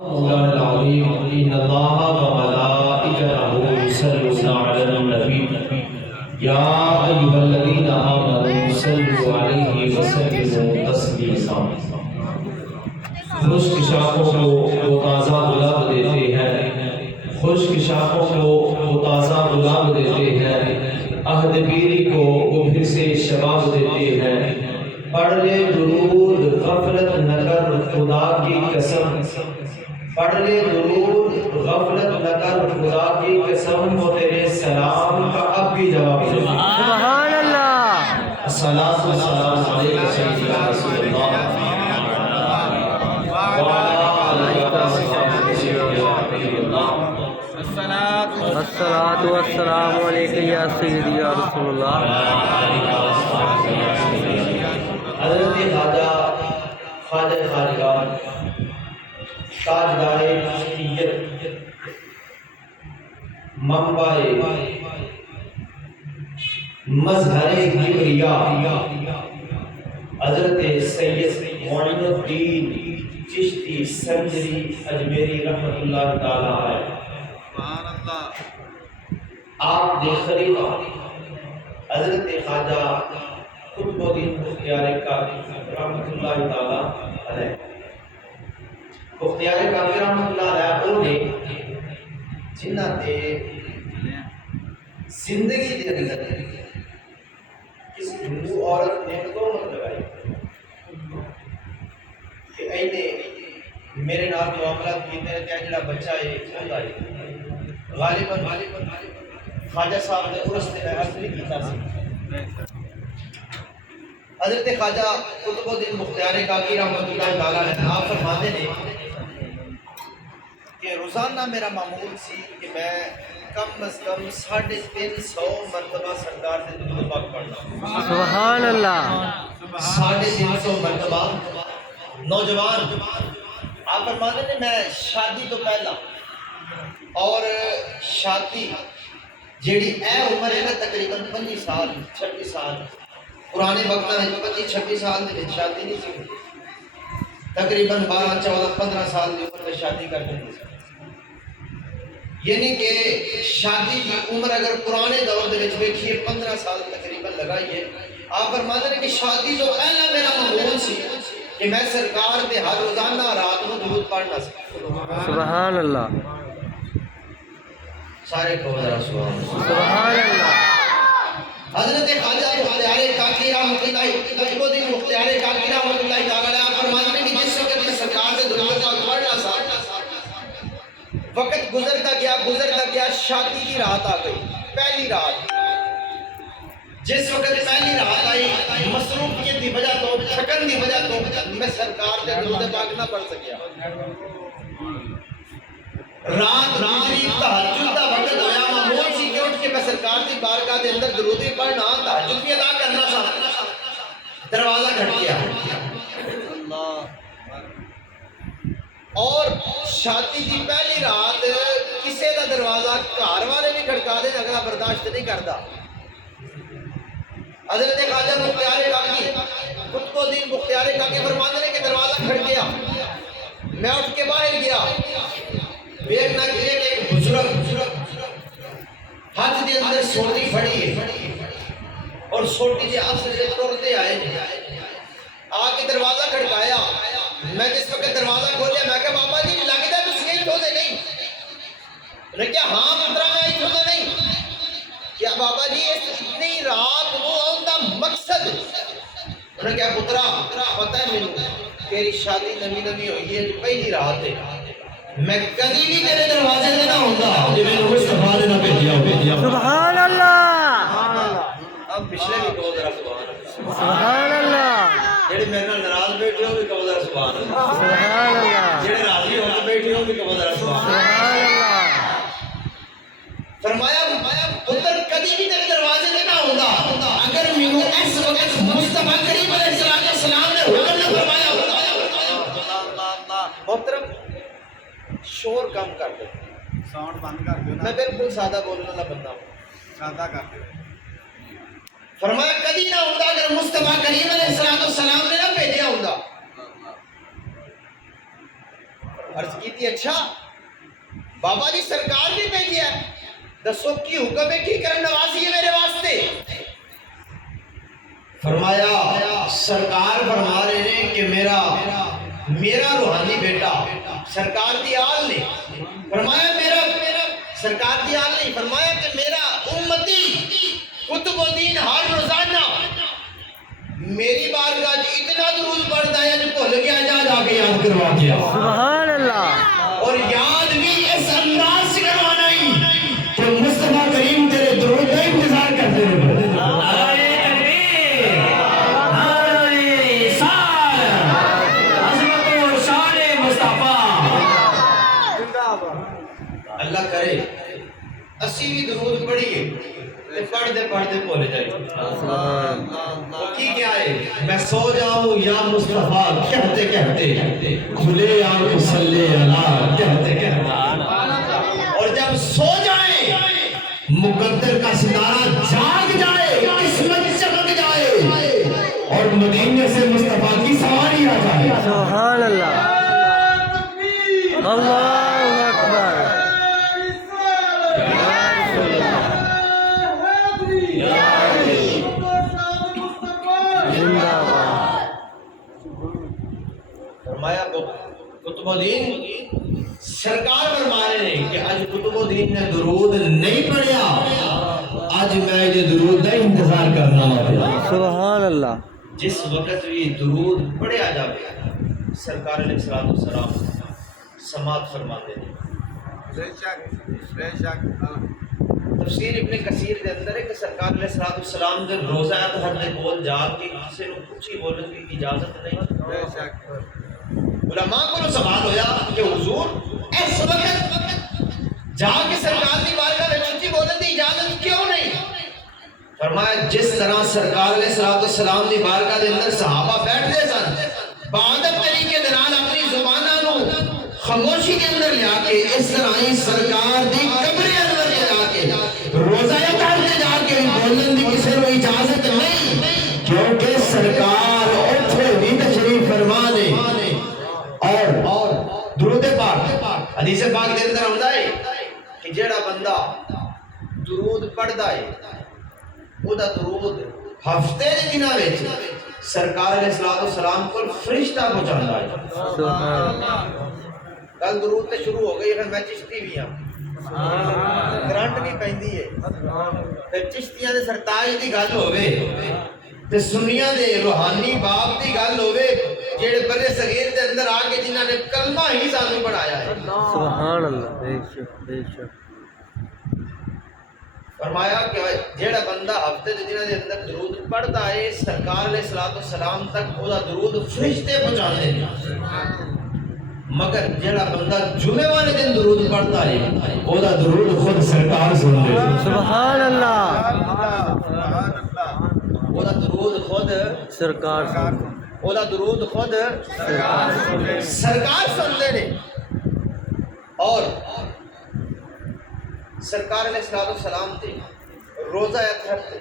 مولانا العظیم ان اللہ وملائکتہ یصلون علی النبی یا ایھا الذین آمنوا صلوا علیہ وسلموا تسلیما۔ خشک شاخوں کو وہ تازہ گلاب دیتے ہیں، خشک شاخوں کو وہ تازہ گلاب دیتے ہیں، عہد پیری کو وہ پھر سے شباب دیتے ہیں۔ پڑھ لے درود غفلت نہ کر خدا کی قسم، پڑھ لے درود غفلت نہ کر خدا کی قسم، وہ تیرے سلام کا اب بھی جواب دے۔ سبحان اللہ۔ الصلاۃ والسلام علیک سیدنا رسول اللہ وعلی آلہ وصحبہ اللہ۔ الصلاۃ والسلام علیک یا سیدی یا رسول اللہ۔ حضرت خواجہ خواجگان تاجدار چشتیت، منبع مظہر کبریا، حضرت سید معین الدین چشتی سنجری اجمیری رحمۃ اللہ تعالی علیہ، آپ نے خلیفہ حضرت خواجہ قطب الدین بختیار کاکی رحمۃ اللہ تعالی علیہ، بختیار کاکی رحمۃ اللہ علیہ وہ نے جنہ نے زندگی دے اندر کس ہندو عورت نے تہمت لگائی کہ اینے میرے نال معاملات کیتے ہیں کہ جڑا بچہ ہے خود آئی غالباً خواجہ صاحب نے عرس تے عرض نہیں کیتا سی۔ حضرت خواجہ قطب الدین بختیار کاکی رحمۃ اللہ تعالی علیہ آپ فرماتے ہیں کہ روزانہ میرا معمول سی کہ میں کم از کم 350 مرتبہ سرکار سے درود پاک پڑھنا۔ سبحان اللہ۔ 350 مرتبہ۔ نوجوان آپ فرماتے ہیں میں شادی تو پہلا اور شادی جیڑی اے عمر ہے نا تقریباً 25 سال 26 سال، پرانے وقت میں 25 26 سال دے شادی نہیں سی، تقریباً 12 14 15 سال کی عمر میں شادی کر دیں۔ یعنی کہ شادی کی عمر اگر پرانے دور دے وچ ویکھیے 15 سال تقریباً لگائیے، آپ فرماتے ہیں کہ شادی تو پہلا میرا معمول سی کہ میں سرکار دے ہر روزانہ رات کو درود پڑھنا سی۔ سبحان اللہ۔ سارے کو ذرا سبحان اللہ۔ حضرت خواجہ بختیار کاکی رحمۃ اللہ قطب الدین بختیار کاکی رحمۃ اللہ تعالی علیہ فرماتے ہیں کہ جس وقت میں سرکار سے درود پاک پڑھنا سا، وقت گزرتا گیا شادی کی رات آ گئی، پہلی رات۔ جس وقت پہلی رات آئی مصروفیت کی وجہ تو تھکن کی وجہ تو میں سرکار سے درود پاک نہ پڑھ سکیا۔ رات تہجد دا وقت ہویا، معمول سی کہ اٹھ کے میں سرکار کی بارگاہ دے اندر درود پڑھنا تہجد بھی ادا کرنا سا، دروازہ کھٹکیا اور شادی کی پہلی رات کسی دا دروازہ گھر والے بھی کھڑکا دے اگلا برداشت نہیں کرتا۔ حضرت خواجہ بختیار کاکی قطب الدین بختیار کاکی فرماتے ہیں کہ دروازہ کھڑکیا، میں اٹھ کے باہر گیا، دیکھنا کہ ایک بزرگ ہاتھ دے اندر سوٹی پھڑی ہے اور سوٹی کے اثر سے ٹرتے آئے، آ کے دروازہ کھڑکایا۔ میں جس وقت دروازہ کھولیا میں کہا بابا جی لگتا ہے تسی اتھوں دے نہیں؟ انہوں نے کہا ہاں پترا میں اتھوں دے نہیں۔ کیا بابا جی اس اتنی رات کو آن دا مقصد؟ انہوں نے کہا پترا پتہ ہے مجھے تیری شادی نمی نمی ہوئی ہے پہلی رات ہے، میں کدی بھی تیرے دروازے سے نہ ہوگا جی میں مصطفیٰ نے نہ بھیجیا۔ سبحان اللہ۔ اب پچھلے بھی کہو ذرا سبحان اللہ۔ جڑے میرے نال ناراض بیٹھے ہو بھی کہو ذرا سبحان اللہ۔ سبحان اللہ۔ جڑے راضی ہو کے بیٹھے ہو بھی کہو ذرا سبحان اللہ۔ سبحان اللہ۔ فرمایا پتر کدی بھی تیرے دروازے سے نہ ہوگا اگر مینوں اس وقت مصطفیٰ کریم علیہ السلام نے حکم نہ فرمایا ہوتا۔ محترم شور کم کر دو، ساؤنڈ بند کر دو میں بالکل سادہ بولنے والا بندہ ہوں۔ سادہ کر دو۔ فرمایا کدی نہ ہوتا اگر مصطفیٰ کریم علیہ السلام نے نہ بھیجا ہوتا۔ عرض کی تھی اچھا بابا جی سرکار بھی بھیجیا ہے دسو کی حکم ہے کی کرن نوازی ہے میرے واسطے فرمایا سرکار فرما رہے ہیں کہ میرا روحانی بیٹا سرکار دی آل نے فرمایا میرا سرکار دی آل نہیں فرمایا کہ میرا امتی قطب الدین ہر روزانہ میری بارگاہ اتنا درود پڑھتا ہے جو بھول گیا جا کے یاد کروا دیا سبحان اللہ اور یاد بھی اس انداز سے کروانا ہی کہ مصطفیٰ کریم تیرے درود کا انتظار کرتے رہے اللہ کرے اسی بھی درود پڑھیے پڑھتے بھولے جائے وہ کی کیا ہے میں سو جاؤں یا مصطفیٰ کہتے کہتے کھلے آنکھ صلی اللہ کہتے کہتے اور جب سو جائیں مقدر کا ستارہ جاگ جائے قسمت چمک جائے اور مدینے سے مصطفیٰ کی سواری آ جائے سبحان اللہ اللہ اکبر فرمایا قطب الدین سرکار فرما رہے ہیں کہ آج قطب الدین نے درود نہیں پڑھیا آج میں یہ درود کا انتظار کرنا ہوگا سبحان اللہ جس وقت بھی درود پڑھیا جاوے سرکار علیہ السلام سماعت فرماتے ہیں بے شک تفسیر ابن کثیر دے اندر ہے کہ سرکار علیہ السلام دے روزہ اطہر دے کول جا کے کسی نو کچھ بولن کی اجازت نہیں بے شک علماء کو سوال ہویا کہ حضور اس وقت جا کے سرکار دی بارگاہ میں کچھ بولن دی اجازت کیوں نہیں فرمایا جس طرح سرکار علیہ السلام دی بارگاہ دے اندر صحابہ بیٹھتے سن بادب طریقے دے نال اپنی زباناں نو خاموشی کے اندر لیا کے اس طرح ہی سرکار دی قبر انور کے جا کے روزہ اطہر دے جا کے بولن دی کسی کو اجازت نہیں کیونکہ سرکار اوتھے بھی تشریف فرما دے اور درود پاک حدیث پاک دے اندر آندا ہے کہ جیڑا بندہ درود پڑھدا ہے او دا درود ہفتے دے دناں وچ سرکار علیہ السلام کو فرشتہ پہنچاندا ہے سبحان اللہ کل درود تے شروع ہو گئی پھر میں چشتی بھی ہاں کرنٹ بھی پیندی ہے پھر چشتیاں دے سرتاج دی گل ہوے تے سنیاں دے روحانی باپ دی گل ہوے جڑے برے صغیر دے اندر آ کے جنہاں نے کلمہ ہی سانو پڑھایا ہے سبحان اللہ بے شک فرمایا کہ جیڑا بندہ ہفتے دے دناں دے اندر درود پڑھدا ہے سرکار علیہ السلام تک او دا درود فرشتے پہنچاندے ہیں مگر جیڑا بندہ جمعے والے دن درود پڑھتا ہے او دا درود خود سرکار سنتے ہیں سبحان اللہ او دا درود خود سرکار او دا درود خود سرکار سنتے ہیں اور سرکار علیہ السلام تے روزہ اطہر تے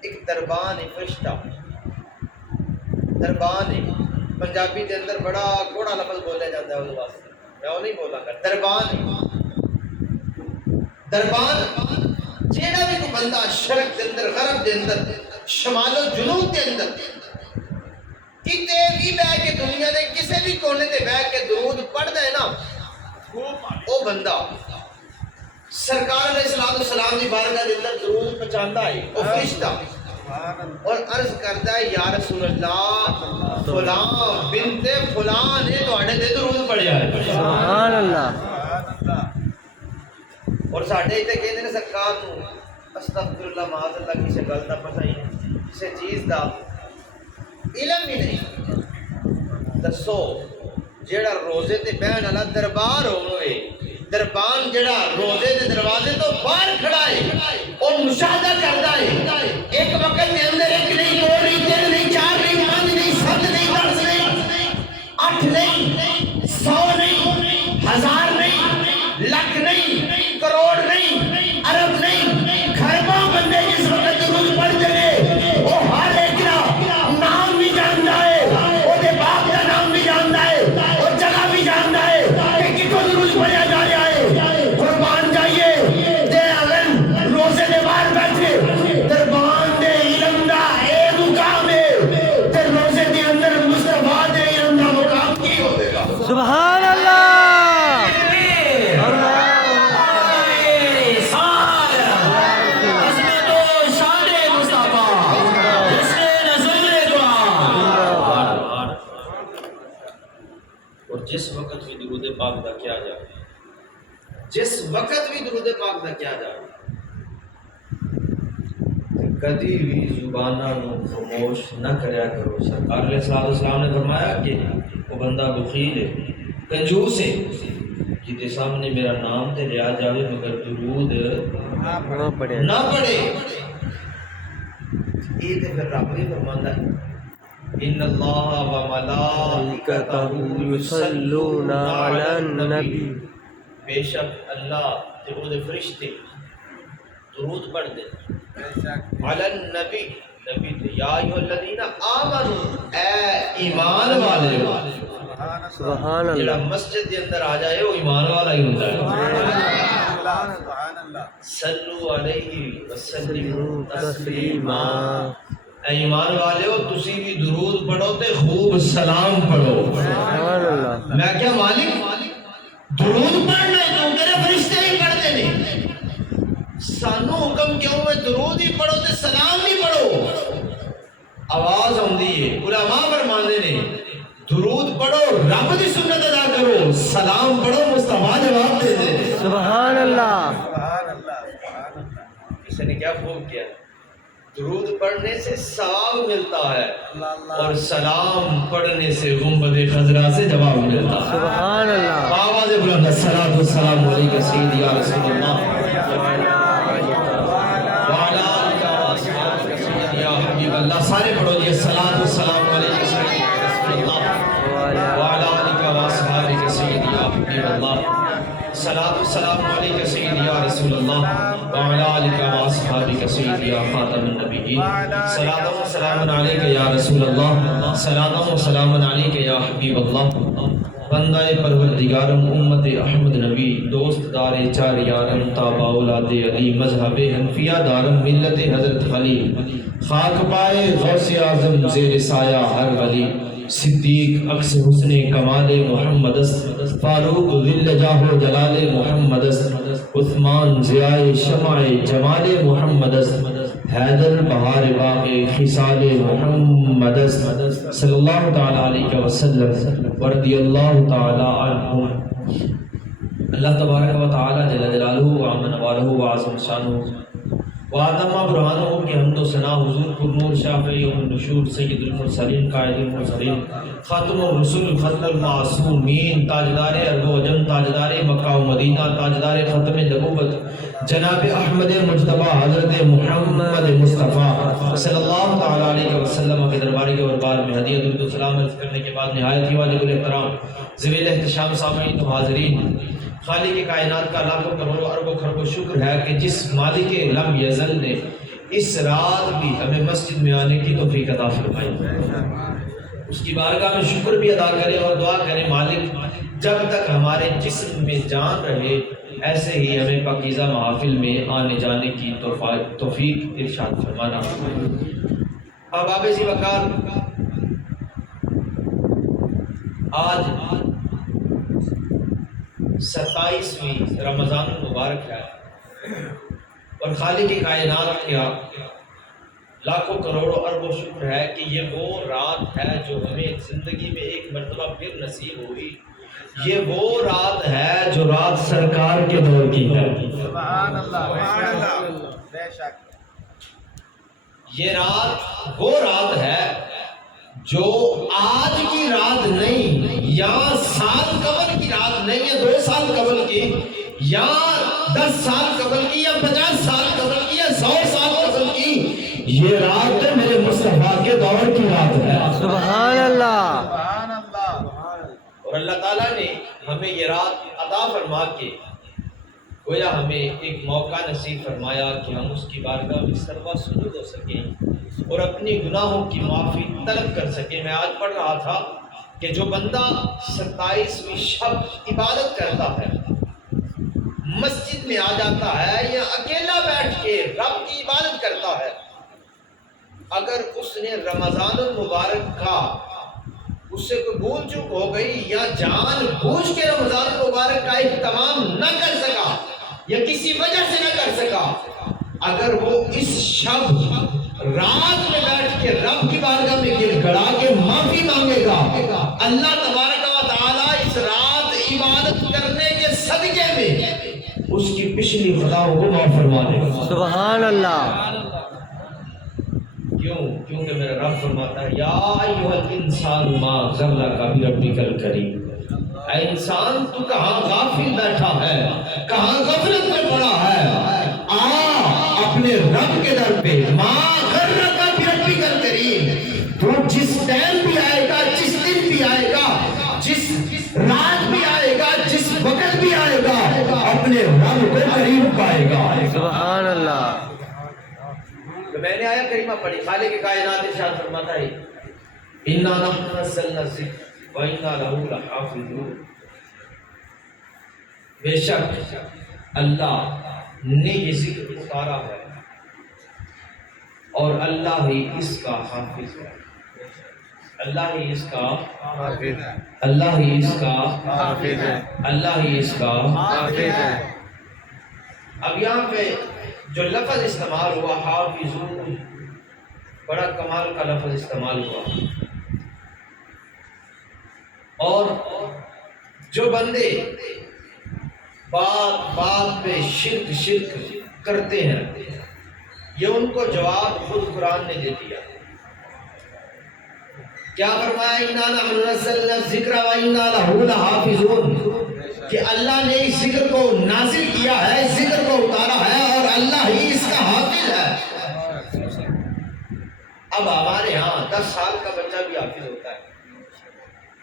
ایک دربان فرشتہ دربان پنجابی دے اندر بڑا کوڑا لفظ بولیا جاتا ہے اس واسطے میں وہ نہیں بولا کر دربان جیڑا بھی کوئی بندہ شرق دے اندر غرب دے اندر شمال و جنوب دے اندر کتے بھی بہ کے دنیا دے کسے بھی کونے تے بہ کے درود پڑھدا ہے نا او بندہ سرکار علیہ السلام دی بارگاہ دے اندر درود پہنچاندا ہے او فرشتہ اور عرض کرتا ہے یا رسول اللہ فلاں بنت فلاں نے تواڈے تے درود پڑھیا ہے سبحان اللہ اور ساڈے ایتھے کہندے نے سرکار نو استغفر اللہ معاذ اللہ کسے گل دا پتہ ہی نہیں کسے چیز دا علم ہی نہیں دسو جیڑا روزے تے بہن والا دربار ہوے دربان جڑا روزے دے دروازے تو باہر کھڑا ہے اور مشاہدہ کرتا ہے ایک وقت کے اندر ایک نہیں دو نہیں تین نہیں چار نہیں پانچ نہیں سات نہیں 10 نہیں 8 نہیں 100 نہیں 1000 نہیں لاکھ نہیں کروڑ نہیں ارب نہیں خربوں بندے جس وقت درود پڑھ جائے وہ ہر ایک کا نام بھی جانتا ہے وہ دے باپ کا نام بھی جانتا ہے اور جگہ بھی جانتا ہے کہ کیا جائے، جس وقت بھی درود پاک دا کیا جائے، کدی بھی زبانہ نو خاموش نہ کریا کرو۔ سرکار علیہ السلام نے فرمایا کہ وہ بندہ بخیل ہے، کنجوس ہے، جہدے سامنے میرا نام تے لیا جاوے مگر درود نہ پڑھے نہ پڑھے۔ یہ تے پھر رب بھی فرماندا ہے ان اللہ و ملائکتہ یصلون علی النبی، بے شک اللہ تے او دے فرشتے درود پڑھ دے علی النبی، نبی تے یا ایھا الذین آمنوا، اے ایمان والے، سبحان جڑا اللہ مسجد دے اندر آ جائے وہ ایمان والا ہی ہوتا ہے۔ صلو علیہ وسلموا تسلیما، اے ایمان والے ہو تسی بھی درود پڑھو تے خوب سلام پڑھو۔ سبحان اللہ میں کیا مالک درود پڑھنا ہے تو میرے فرشتے ہی پڑھتے نہیں، سانو حکم کیوں ہے درود ہی پڑھو تے سلام نہیں پڑھو؟ آواز آندی ہے، علماء فرماندے نے درود پڑھو رب دی سنت ادا کرو، سلام پڑھو مصطفیٰ جواب دے دے۔ سبحان اللہ کسی نے کیا خوب کیا، درود پڑھنے سے ثواب ملتا ہے اور سلام پڑھنے سے گنبد خضرا سے جواب ملتا ہے۔ سبحان اللہ آواز بلند الصلاۃ والسلام علیک سیدی یا رسول اللہ وعلی آلک و اصحابک سیدی یا حبیب اللہ، سارے پڑھو جی الصلاۃ والسلام علیک سیدی یا رسول اللہ وعلی آلک و اصحابک سیدی یا حبیب اللہ، الصلاۃ والسلام علیک سیدی یا رسول اللہ وعلی آلک و اصحابک سیدی یا خاتم النبیین، صلاۃ و سلام علیک یا رسول اللہ، صلاۃ و سلام علیک یا حبیب اللہ، بندہ پروردگارم امت احمد نبی، دوست دار چار یارم تابع اولاد علی، مذہب حنفیہ دارم ملت حضرت خلیل، خاک پائے غوث اعظم زیر سایہ ہر ولی، صدیق عکس حسن کمال محمد است، فاروق ذل جاہ و جلال محمد است، عثمان ضیاء شمع جمال محمد است، حیدر بہار باغ خصال محمد است، صلی اللہ تعالی علیہ وسلم ورضی اللہ تعالی عنہ۔ اللہ تبارک و تعالی جل جلالہ وعظم نوالہ وعظم شانہ وآدم برہانہ کی حمد و ثنا حضور پر نور شافعی یوم النشور سید المرسلین قائد المرسلین خاتم الرسل ختم المعصومین تاجدار عرب و عجم تاجدار مکہ و مدینہ تاجدار ختم نبوت جناب احمد مجتبی حضرت محمد مصطفیٰ صلی اللہ تعالی علیہ وسلم کے دربار کے دربار میں ہدیہ درود و سلام عرض کرنے کے بعد نہایت ہی واجب الاحترام ذویل احتشام سامعین و حاضرین، خالق کائنات کا لاکھوں کروڑوں اربوں خربوں شکر ہے کہ جس مالک لم یزل نے اس رات بھی ہمیں مسجد میں آنے کی توفیق عطا فرمائی، اس کی بارگاہ میں شکر بھی ادا کریں اور دعا کریں مالک جب تک ہمارے جسم میں جان رہے ایسے ہی ہمیں پاکیزہ محافل میں آنے جانے کی توفیق ارشاد فرمانا۔ احباب ذی وقار، آج 27ویں رمضان المبارک ہے اور خالق کائنات کا لاکھوں کروڑوں اربوں شکر ہے کہ یہ وہ رات ہے جو ہمیں زندگی میں ایک مرتبہ پھر نصیب ہوئی، یہ وہ رات ہے جو رات سرکار کے دور کی ہے۔ سبحان اللہ بے شک، یہ رات وہ رات ہے جو آج کی رات نہیں یا سال قبل کی رات نہیں یا 2 سال قبل کی یا 10 سال قبل کی یا 50 سال قبل کی یا 100 سال قبل کی، یہ رات میرے مصطفیٰ کے دور کی رات ہے۔ سبحان اللہ سبحان اللہ، اور اللہ تعالیٰ نے ہمیں یہ رات عطا فرما کے گویا ہمیں ایک موقع نصیب فرمایا کہ ہم اس کی بارگاہ میں سروا سجود ہو سکیں اور اپنی گناہوں کی معافی طلب کر سکیں۔ میں آج پڑھ رہا تھا کہ جو بندہ 27ویں شب عبادت کرتا ہے، مسجد میں آ جاتا ہے یا اکیلا بیٹھ کے رب کی عبادت کرتا ہے، اگر اس نے رمضان المبارک کا اس سے کوئی بھول چوک ہو گئی یا جان بوجھ کے رمضان المبارک کا اہتمام نہ کر سکا یا کسی وجہ سے نہ کر سکا، اگر وہ اس شب رات میں بیٹھ کے رب کی بارگاہ میں گر گڑا کے معافی مانگے گا، اللہ تبارک و تعالی اس رات عبادت کرنے صدقے میں اس کی پچھلی خطاؤں کو معاف فرما دے گا۔ سبحان اللہ۔ کیونکہ میرا رب فرماتا ہے یا ایھا الانسان ما غرک بربک الکریم، اے انسان تو کہاں غافل بیٹھا ہے، کہاں غفلت میں پڑا ہے، آ اپنے رب کے در پہ، ما غرک بربک الکریم، تو جس ٹائم بھی آئے گا، جس دن بھی آئے گا، جس رات بھی آئے گا، جس وقت بھی آئے گا، اپنے رب کو قریب پائے گا۔ سبحان اللہ۔ تو میں نے آیا کریمہ پڑھی، خالق کائنات ارشاد فرماتا ہے اِنَّا نَحْنُ نَزَّلْنَا الذِّکْرَ وَإِنَّا لَهُ لَحَافِظُونَ، بے شک اللہ نے یہ ذکر اتارا ہے اور اللہ ہی اس کا حافظ ہے، اللہ ہی اس کا حافظ ہے، اللہ ہی اس کا حافظ ہے، اللہ ہی اس کا حافظ ہے۔ اب یہاں پہ جو لفظ استعمال ہوا حافظون، بڑا کمال کا لفظ استعمال ہوا، اور جو بندے بات بات پہ شرک کرتے ہیں، یہ ان کو جواب خود قرآن نے دے دیا۔ کیا فرمایا اِنَّا نَحْنُ نَزَّلْنَا الذِّکْرَ وَإِنَّا لَهُ لَحَافِظُونَ، کہ اللہ نے اس ذکر کو نازل کیا ہے، اس ذکر کو اتارا ہے اور اللہ ہی اس کا حافظ ہے۔ اب ہمارے ہاں 10 سال کا بچہ بھی حافظ ہوتا ہے،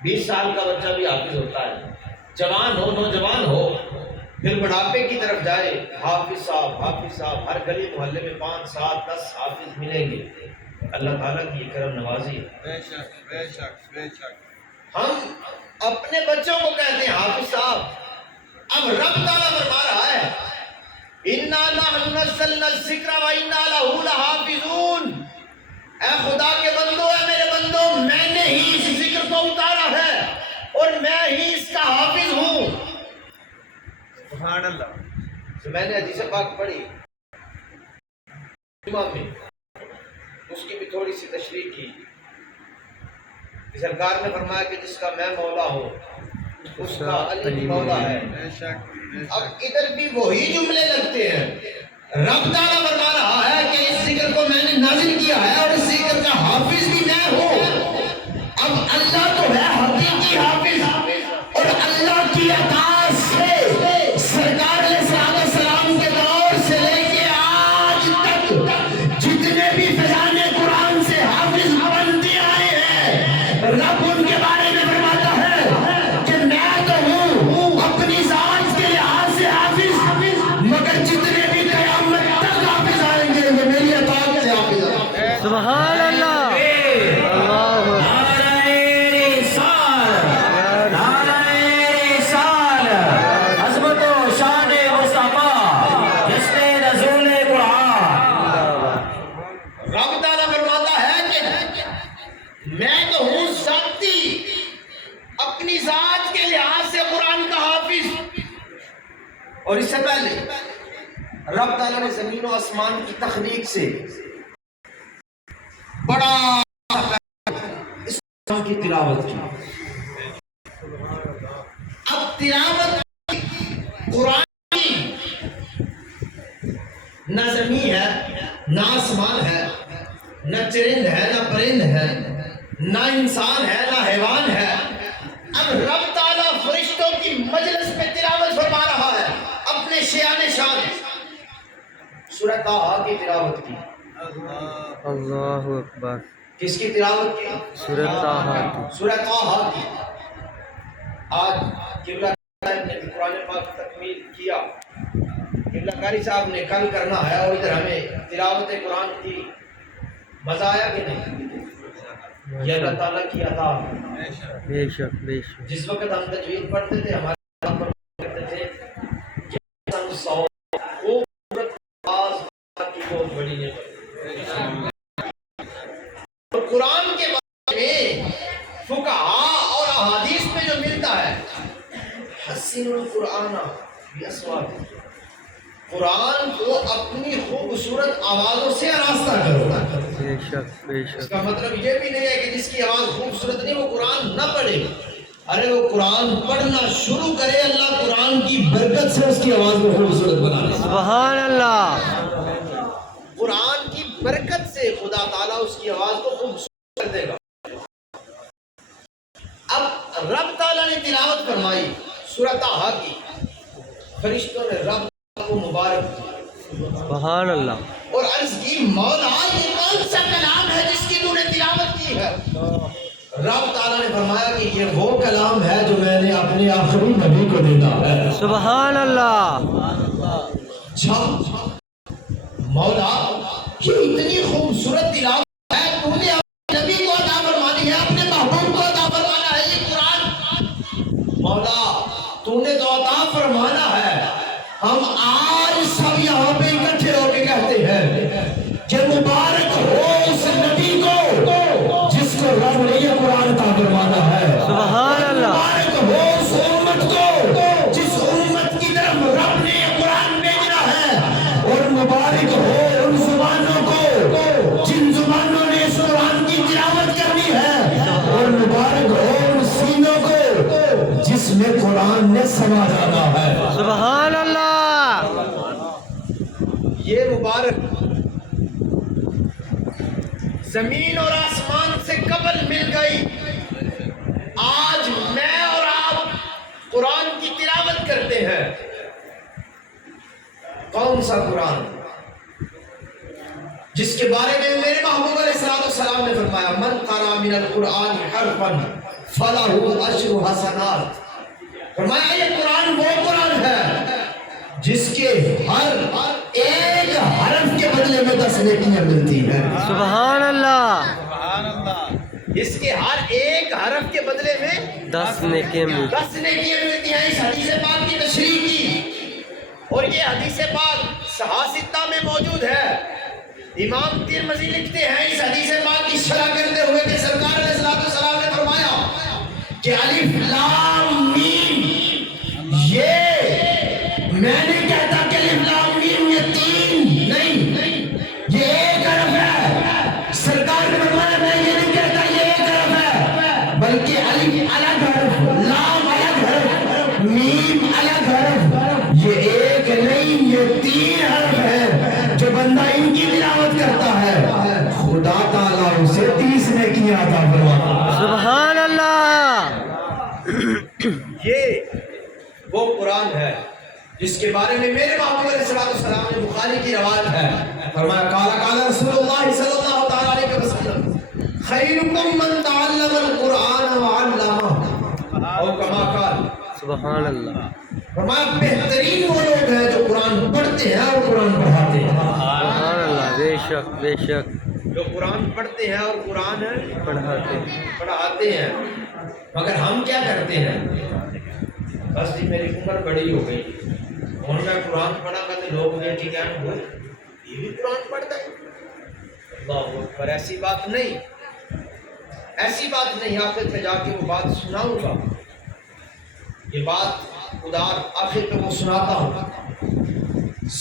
20 سال کا بچہ بھی حافظ ہوتا ہے، جوان ہو نوجوان ہو، پھر بڑھاپے کی طرف جائے، حافظ صاحب، ہر گلی محلے میں 5 7 10 حافظ ملیں گے۔ اللہ تعالیٰ کی کرم نوازی ہے۔ بے شک بے شک بے شک۔ ہم اپنے بچوں کو کہتے ہیں حافظ صاحب، اب رب تعالیٰ فرما رہا ہے اِنَّا نَحْنُ نَزَّلْنَا الذِّکْرَ وَإِنَّا لَهُ لَحَافِظُونَ، اے خدا کے بندو، اے میرے بندو، میں نے ہی اس ذکر کو اتارا ہے اور میں ہی اس کا حافظ ہوں۔ سبحان اللہ۔ تو میں نے حدیث پاک پڑھی جمعہ میں، اس کی بھی تھوڑی سی تشریح کی کہ سرکار نے فرمایا کہ جس کا میں مولا ہوں اس کا علی مولا ہے۔ بے شک بے اب شک۔ ادھر بھی وہی جملے لگتے ہیں، رب تعالیٰ فرما رہا ہے کہ اس ذکر کو میں نے نازل کیا ہے اور اس ذکر کا حافظ بھی میں ہوں۔ اب اللہ تو ہے حقیقی حافظ، اور اللہ کی عطا سے سرکار علیہ السلام کے دور سے لے کے آج تک جتنے بھی فیضان قرآن سے حافظ بنتے آئے ہیں، رب ان کے بارے میں فرماتا ہے کہ میں تو ہوں اپنی ذات کے لحاظ سے حافظ، مگر جتنے بھی قیامت تک حافظ آئیں گے وہ میری عطا سے حافظ آئیں گے۔ سبحان اللہ۔ اللہ عظمت و شان مصطفیٰ جس نے نزول قرآن، رب تعالیٰ فرماتا ہے کہ میں تو ہوں ذاتی اپنی ذات کے لحاظ سے قرآن کا حافظ۔ اور اس سے پہلے رب تعالیٰ نے زمین و آسمان کی تخلیق سے بڑا اس کی تلاوت کی۔ اب تلاوت قرآن کی نہ زمین ہے، نہ آسمان ہے، نہ چرند ہے، نہ پرند ہے، نہ انسان ہے، نہ حیوان ہے۔ اب رب تعالیٰ فرشتوں کی مجلس میں تلاوت فرما رہا ہے اپنے شیان شان۔ سورہ طٰہٰ کی تلاوت کی۔ اللہ اکبر۔ کس کی تلاوت کی؟ سورہ طٰہٰ کی۔ سورہ طٰہٰ کی۔ آج قبلہ صاحب نے قرآن پاک تکمیل کیا، قبلہ قاری صاحب نے کل کرنا ہے، اور ادھر ہمیں تلاوت قرآن کی مزہ آیا کہ نہیں؟ یہ اللہ تعالیٰ کی عطا ہے۔ بے شک بے شک۔ جس وقت ہم تجوید پڑھتے تھے ہمارے کہتے تھے کہ خوبصورت آواز کی بہت بڑی نعمت۔ اور قرآن کے بارے میں فقہا اور احادیث میں جو ملتا ہے حسین القرآن باصوات، قرآن کو اپنی خوبصورت آوازوں سے آراستہ کرو۔ بے شک بے اس شک۔ کا مطلب یہ بھی نہیں ہے کہ جس کی آواز خوبصورت نہیں وہ قرآن نہ پڑھے، ارے وہ قرآن پڑھنا شروع کرے، اللہ قرآن کی برکت برکت سے اس کی آواز کو خوبصورت بنا دے. سبحان اللہ. قرآن کی برکت سے خدا تعالیٰ اس کی آواز کو خوبصورت کر دے گا. اب رب تعالیٰ نے تلاوت فرمائی سورۃ طٰہٰ کی. فرشتوں نے رب کو مبارک سبحان اللہ. اور عرض کی مولا یہ کون سا کلام ہے جس کی تو نے تلاوت کی ہے؟ رب تعالیٰ نے فرمایا کہ یہ وہ کلام ہے جو میں نے اپنے آخری نبی کو دینا ہے. سبحان اللہ. مولا یہ اتنی خوبصورت تلاوت ہے تو نے اپنے نبی کو عطا فرمانی ہے, اپنے محبوب کو عطا فرمانا ہے یہ قرآن. مولا تو نے تو عطا فرمانا ہے. ہم آج سب یہاں پہ اکٹھے ہو کے کہتے ہیں کہ مبارک ہو اس نبی کو جس کو رب نے یہ قرآن عطا فرمانا ہے. سبحان اللہ. مبارک ہو اس امت کو جس امت کی طرف رب نے یہ قرآن بھیجنا ہے. اور مبارک ہو ان زبانوں کو جن زبانوں نے اس قرآن کی تلاوت کرنی ہے. اور مبارک ہو ان سینوں کو جس میں قرآن نے سما جانا ہے. سبحان اللہ. یہ مبارک زمین اور آسمان سے قبل مل گئی. آج میں اور آپ قرآن کی تلاوت کرتے ہیں. کون سا قرآن جس کے بارے میں میرے محبوب علیہ السلام نے فرمایا من قرأ من القرآن حرفا فلہ عشر حسنات. فرمایا یہ قرآن وہ قرآن ہے جس کے ہر ایک حرف کے بدلے میں 10 نیکیاں ملتی ہیں. سبحان اللہ. سبحان اللہ. اس کے ہر ایک حرف کے بدلے میں 10 نیکیاں ملتی. 10 نیکیاں ملتی ہیں. اس حدیث پاک کی تشریح کی اور یہ حدیث پاک صحاح ستہ میں موجود ہے. امام ترمذی لکھتے ہیں اس حدیث پاک کی شرح کرتے ہوئے کہ سرکار علیہ السلام نے فرمایا کہ الف لام میم یہ میں نہیں کہتا کہ الف لام میم یہ 3 نہیں, یہ ایک حرف ہے. سرکار نے فرمایا میں یہ نہیں کہتا یہ ایک حرف ہے بلکہ الف الگ حرف, لام الگ حرف, میم الگ حرف. یہ ایک نہیں یہ 3 حرف ہے. جو بندہ ان کی تلاوت کرتا ہے خدا تعالیٰ اسے 30 نیکیاں عطا فرماتا ہے. سبحان اللہ. یہ وہ قرآن ہے جس کے بارے میں میرے محبوب علیہ السلام نے بخاری کی روایت ہے فرمایا قال رسول اللہ صلی اللہ تعالی علیہ وسلم خیرکم من تعلم القرآن وعلمہ او کما قال. سبحان اللہ. فرمایا بہترین وہ لوگ ہیں جو قرآن پڑھتے ہیں اور قرآن پڑھاتے ہیں. سبحان اللہ. بے شک بے شک. جو قرآن پڑھتے ہیں اور قرآن پڑھاتے ہیں. مگر ہم کیا کرتے ہیں؟ بس جی میری عمر بڑی ہو گئی اور میں قرآن پڑھا کرتے لوگ یہ ٹھیک ہے یہ بھی قرآن پڑھتا ہے. اللہ اکبر. ایسی بات نہیں, ایسی بات نہیں. آخر میں جا کے وہ بات سناؤں گا. یہ بات خدا آخر پہ وہ سناتا ہوں.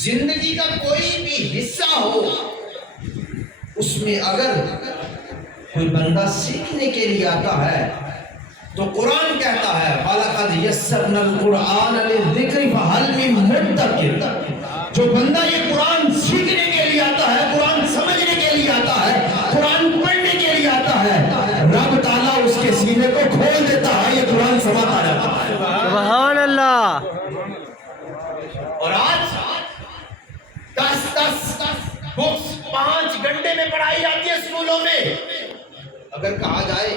زندگی کا کوئی بھی حصہ ہو اس میں اگر کوئی بندہ سیکھنے کے لیے آتا ہے تو قرآن کہتا ہے وَلَقَدْ يَسَّرْنَا الْقُرْآنَ لِلذِّكْرِ فَهَلْ مِن مُدَّكِرٍ. جو بندہ یہ قرآن سیکھنے کے لیے آتا ہے, قرآن سمجھنے کے لیے آتا ہے, قرآن پڑھنے کے لیے آتا ہے, رب تعالیٰ اس کے سینے کو کھول دیتا ہے, یہ قرآن سماتا رہتا ہے. سبحان اللہ. اور آج 10 بکس 5 گھنٹے میں پڑھائی جاتی ہے اسکولوں میں. اگر کہا جائے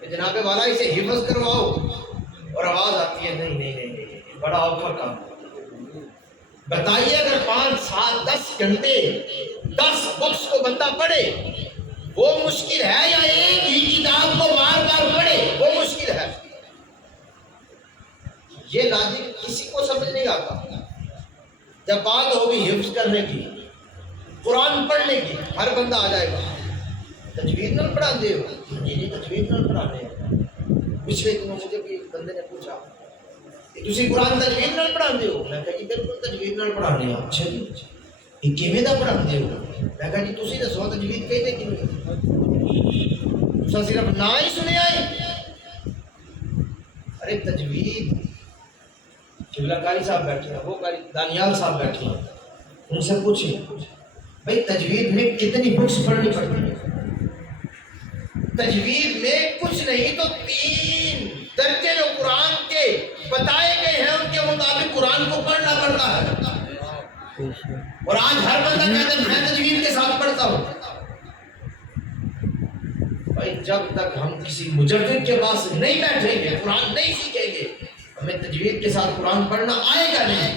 کہ جناب والا اسے حفظ کرواؤ اور آواز آتی ہے نہیں نہیں نہیں نہیں بڑا اوکھا کام. بتائیے اگر 5 7 10 گھنٹے 10 بکس کو بندہ پڑھے وہ مشکل ہے یا ایک ہی کتاب کو بار بار پڑھے وہ مشکل ہے؟ یہ لاجک کسی کو سمجھ نہیں آتا. جب بات ہوگی حفظ کرنے کی, قرآن پڑھنے کی, ہر بندہ آ جائے گا تجوید نہ پڑھا دے ہو یہ تجوید نہ پڑھا دے. پچھلے دنوں مجھے بھی بندے نے پوچھا کہ تسی قرآن تجوید نہ پڑھا دے ہو. میں کہا جی بالکل تجوید نہ پڑھا دے. اچھا جی یہ کیویں دا پڑھا دے ہو؟ میں کہا جی تسی دسو تجوید کہتے کیویں؟ تسا صرف نہ ہی سنیا ہے. ارے تجوید قبلہ قاری صاحب بیٹھے ہیں، وہ قاری دانیال صاحب بیٹھے ہیں، ان سے پوچھیں بھائی تجوید میں کتنی بکس پڑھنی پڑتی ہیں؟ تجوید میں کچھ نہیں تو 3 درجے جو قرآن کے بتائے گئے ہیں ان کے مطابق قرآن کو پڑھنا پڑتا ہے، اور آج ہر بندہ کہتا ہے میں تجوید کے ساتھ پڑھتا ہوں۔ بھائی جب تک ہم کسی مجوید کے پاس نہیں بیٹھیں گے، قرآن نہیں سیکھیں گے، ہمیں تجوید کے ساتھ قرآن پڑھنا آئے گا نہیں۔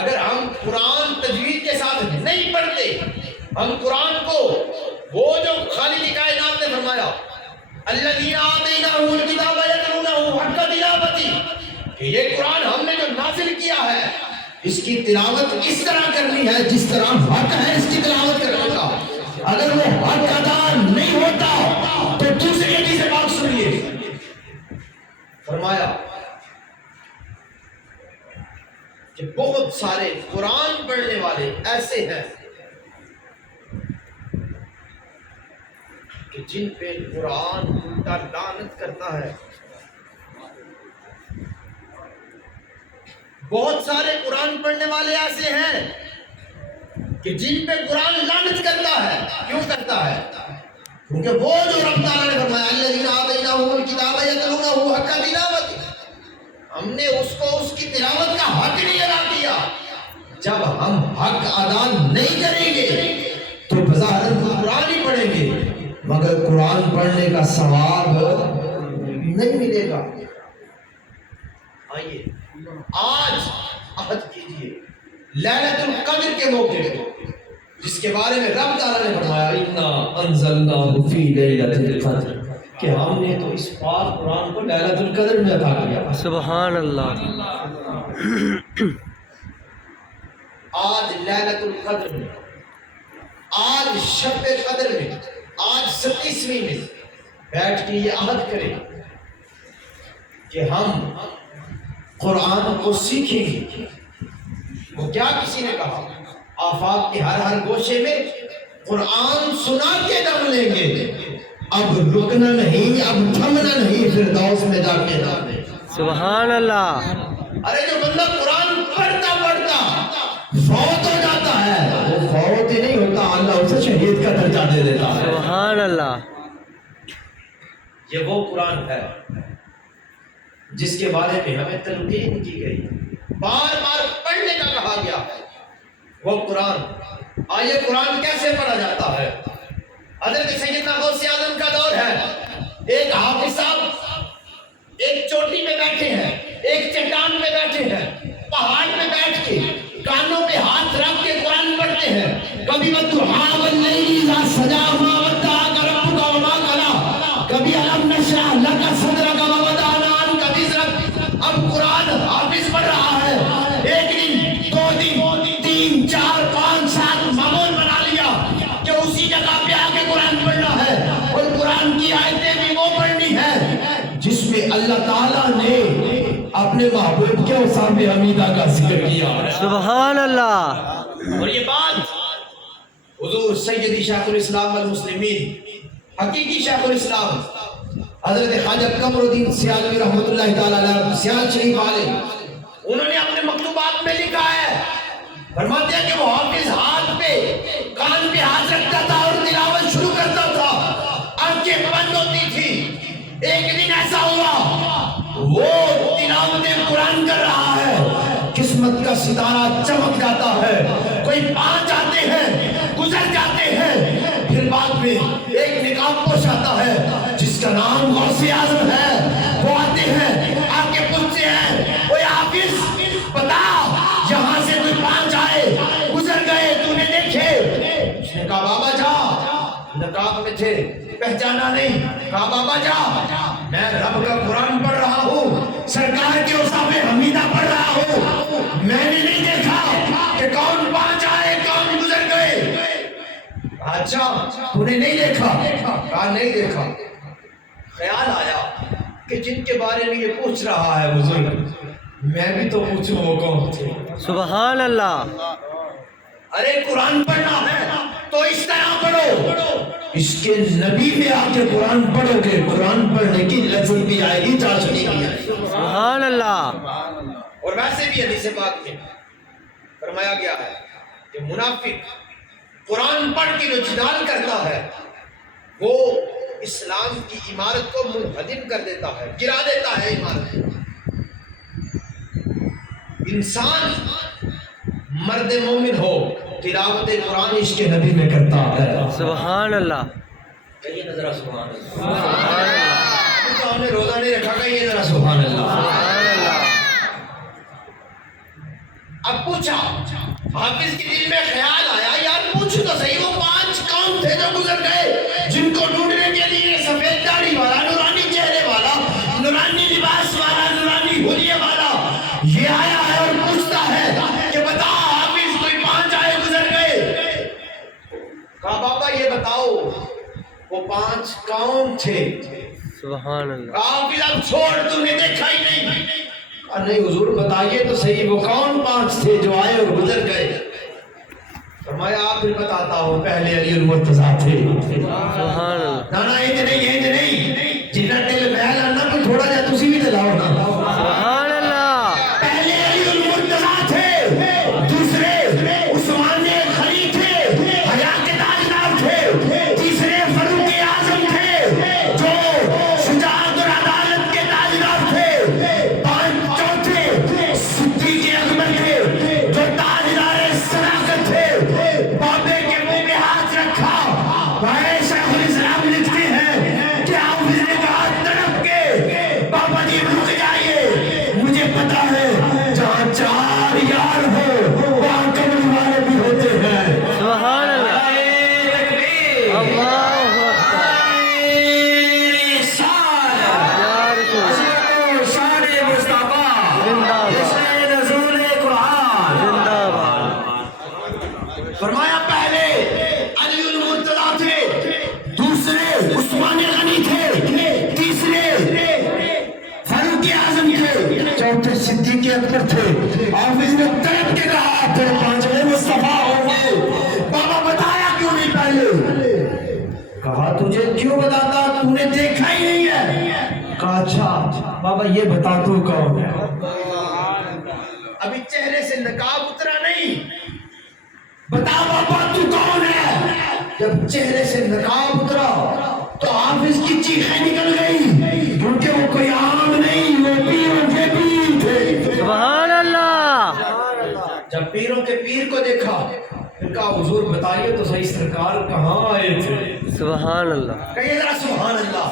اگر ہم قرآن تجوید کے ساتھ نہیں پڑھتے، ہم قرآن کو وہ جو خالق کائنات نے فرمایا الذین آتیناہم الکتاب یتلونہ حق تلاوتہ، کہ یہ قرآن ہم نے جو نازل کیا ہے اس کی تلاوت اس طرح کرنی ہے جس طرح حق ہے اس کی تلاوت کرنے کا۔ اگر وہ حق ادا نہیں ہوتا تو دوسری حدیث پاک سنیے، فرمایا کہ بہت سارے قرآن پڑھنے والے ایسے ہیں کہ جن پہ قرآن الٹا لعنت کرتا ہے۔ بہت سارے قرآن پڑھنے والے ایسے ہیں کہ جن پہ قرآن لعنت کرتا ہے۔ کیوں کرتا ہے؟ کیونکہ وہ جو رب تعالیٰ نے فرمایا الذین آتیناہم الکتاب یتلونہ حق تلاوتہ، ہم نے اس کو اس کی تلاوت کا حق نہیں ادا کیا۔ جب ہم حق ادا نہیں کریں گے تو بظاہر قرآن ہی پڑھیں گے مگر قرآن پڑھنے کا ثواب نہیں ملے گا۔ آئیے آج عہد کیجئے لیلۃ القدر کے موقع پہ، جس کے بارے میں رب تعالیٰ نے فرمایا انا انزلناہ فی لیلۃ القدر، کہ ہم نے تو اس پاک قرآن کو لیلۃ القدر میں عطا کیا۔ سبحان اللہ۔ آج لیلۃ القدر میں، آج شب قدر میں، آج 27ویں میں بیٹھ کے یہ عہد کریں کہ ہم قرآن کو سیکھیں گے۔ وہ کیا کسی نے کہا آفاق کے ہر گوشے میں قرآن سنا کے دم لیں گے، اب رکنا نہیں، اب تھمنا نہیں، فردوس میں جا کے دم لیں۔ سبحان اللہ۔ ارے جو بندہ قرآن پڑھتا پڑھتا فوت ہو جاتا ہے، وہ فوت ہی نہیں ہوتا، اللہ اسے شہید کا درجہ دے دیتا ہے۔ سبحان اللہ۔ یہ وہ قرآن ہے جس کے بارے میں ہمیں تلقین کی گئی، بار بار پڑھنے کا کہا گیا ہے۔ وہ قرآن، آئیے قرآن کیسے پڑھا جاتا ہے؟ حضرت سیدنا غوث اعظم کا دور ہے، ایک حافظ صاحب ایک چوٹی پہ بیٹھے ہیں، ایک چٹان پہ بیٹھے ہیں، پہاڑ پہ بیٹھ کے کانوں پہ ہاتھ رکھ کے قرآن پڑھتے ہیں۔ کبھی والضحیٰ واللیل اذا سجا ما ودعک ربک وما قلی، کبھی الم نشرح لک صدرک ووضعنا عنک وزرک۔ اب قرآن حافظ پڑھ رہا ہے، ایک دن، 2 دن، 3، 4، 5، 7 معمول بنا لیا کہ اسی جگہ پہ آ کے قرآن پڑھنا ہے، اور قرآن کی آیتیں بھی وہ پڑھنی ہے جس میں اللہ تعالیٰ نے اپنے محبوب کے حسام حمیدہ کا ذکر کیا ہے۔ سبحان اللہ۔ اور یہ بات حضور سیدی شیخ الاسلام والمسلمین، حقیقی شیخ الاسلام حضرت خواجہ قمر الدین سیالوی رحمۃ اللہ تعالیٰ علیہ سیال شریف والے، انہوں نے اپنے مکتوبات میں لکھا ہے، فرماتے ہیں کہ وہ حافظ ہاتھ پہ کان پہ ہاتھ رکھتا تھا اور تلاوت شروع کرتا تھا، آنکھیں بند ہوتی تھی۔ ایک دن ایسا ہوا وہ تلاوت قرآن کر رہا ہے، قسمت کا ستارہ چمک جاتا ہے، کوئی 5 آتے ہیں، گزر جاتے ہیں، پھر بعد میں ایک نقاب پوش آتا ہے جس کا نام غوث اعظم ہے، وہ آتے ہیں، آ کے پوچھتے ہیں اوے حافظ بتا یہاں سے کوئی 5 آئے، گزر گئے، تو نے دیکھے؟ اس نے کہا بابا جا، نقاب میں تھے، پہچانا نہیں۔ کہا بابا جا، میں رب کا قرآن پڑھ رہا ہوں، سرکار کے حسام حمیدہ پڑھ رہا ہوں، میں نے نہیں دیکھا کہ کون 5 آئے کون گزر گئے۔ اچھا تو نے نہیں دیکھا؟ کہا نہیں دیکھا۔ خیال آیا کہ جن کے بارے میں یہ پوچھ رہا ہے بزرگ، میں بھی تو پوچھوں وہ کون تھے۔ سبحان اللہ۔ ارے قرآن پڑھنا ہے تو اس طرح پڑھو، اس کے نبی میں آ کے قرآن پڑھو گے، قرآن پڑھنے کی لذت بھی آئے گی، چاشنی بھی آئے گی۔ سبحان اللہ۔ اور ویسے بھی حدیث پاک میں فرمایا گیا ہے کہ منافق قرآن پڑھ کے جو جدال کرتا ہے وہ اسلام کی عمارت کو منہدم کر دیتا ہے، گرا دیتا ہے عمارت کو۔ انسان مرد مومن ہو تلاوت قرآن عشق نبی میں کرتا ہے۔ سبحان اللہ، کہیے نا ذرا سبحان اللہ۔ سبحان اللہ، ابھی تو ہم نے روزہ نہیں رکھا، کہیے ذرا سبحان اللہ۔ سبحان اللہ۔ اب پوچھا، حافظ کے دل میں خیال آیا یار پوچھو تو صحیح، وہ 5 قوم تھے جو گزر گئے جن کو ڈھونڈنے کے لیے سفید داڑھی والا، نورانی چہرے والا، نورانی لباس والا، نورانی حلیے والا یہ آیا ہے اور پوچھتا ہے کہ بتا حافظ کوئی 5 آئے گزر گئے۔ کہا بابا یہ بتاؤ وہ 5 قوم تھے۔ سبحان اللہ، حافظ اب چھوڑ، تم نے دیکھا ہی نہیں۔ نہیں حضور بتائیے تو صحیح وہ کون 5 تھے جو آئے اور گزر گئے؟ فرمایا آپ پھر بتاتا ہوں، پہلے علی المرتضیٰ تھے۔ سبحان اللہ، نانا انج نہیں جنہ دل محل آنا کوئی تھوڑا جا تسی بھی دلاؤ نا۔ سبحان اللہ، پہلے علی المرتضیٰ تھے، دوسرے عثمان خلی تھے، حیا کے تاجدار تھے، تیسرے فاروق اعظم تھے جو شجاعت اور عدالت کے تاجدار تھے، چوتھے صدیق اکبر تھے جو تاجدار صداقت تھے۔ بابے کے منہ میں ہاتھ رکھا، بھائی شیخ الاسلام لکھتے ہیں کہ حافظ نے کہا تڑپ کے بابا جی رک جائیے، مجھے پتا ہے جہاں 4 یار ہو وہاں قبر والے بھی ہوتے ہیں۔ سبحان اللہ، اللہ یا رسول شان مصطفیٰ زندہ باد، رسول قرآن۔ زندہ باد۔ فرمایا پہلے علی المرتضیٰ تھے، دوسرے عثمان غنی تھے، تیسرے فاروق اعظم تھے، چوتھے صدیق اکبر تھے۔ حافظ نے تڑپ کے کہا پھر 5ویں مصطفیٰ ہوں گے۔ بابا بتایا کیوں نہیں پہلے؟ کہا تجھے کیوں بتاتا، تو نے دیکھا ہی نہیں ہے۔ کہا اچھا بابا یہ بتا تو کون ہے؟ ابھی چہرے سے نقاب اترا نہیں، بتا بابا تو کون ہے؟ جب چہرے سے نقاب اترا تو حافظ کی چیخیں نکل گئی، کیونکہ وہ کوئی عام نہیں، وہ پیروں کے پیر تھے۔ سبحان اللہ، جب پیروں کے پیر کو دیکھا پھر کہا حضور بتائیے تو صحیح سرکار کہاں آئے تھے؟ سبحان اللہ، کہیے ذرا سبحان اللہ۔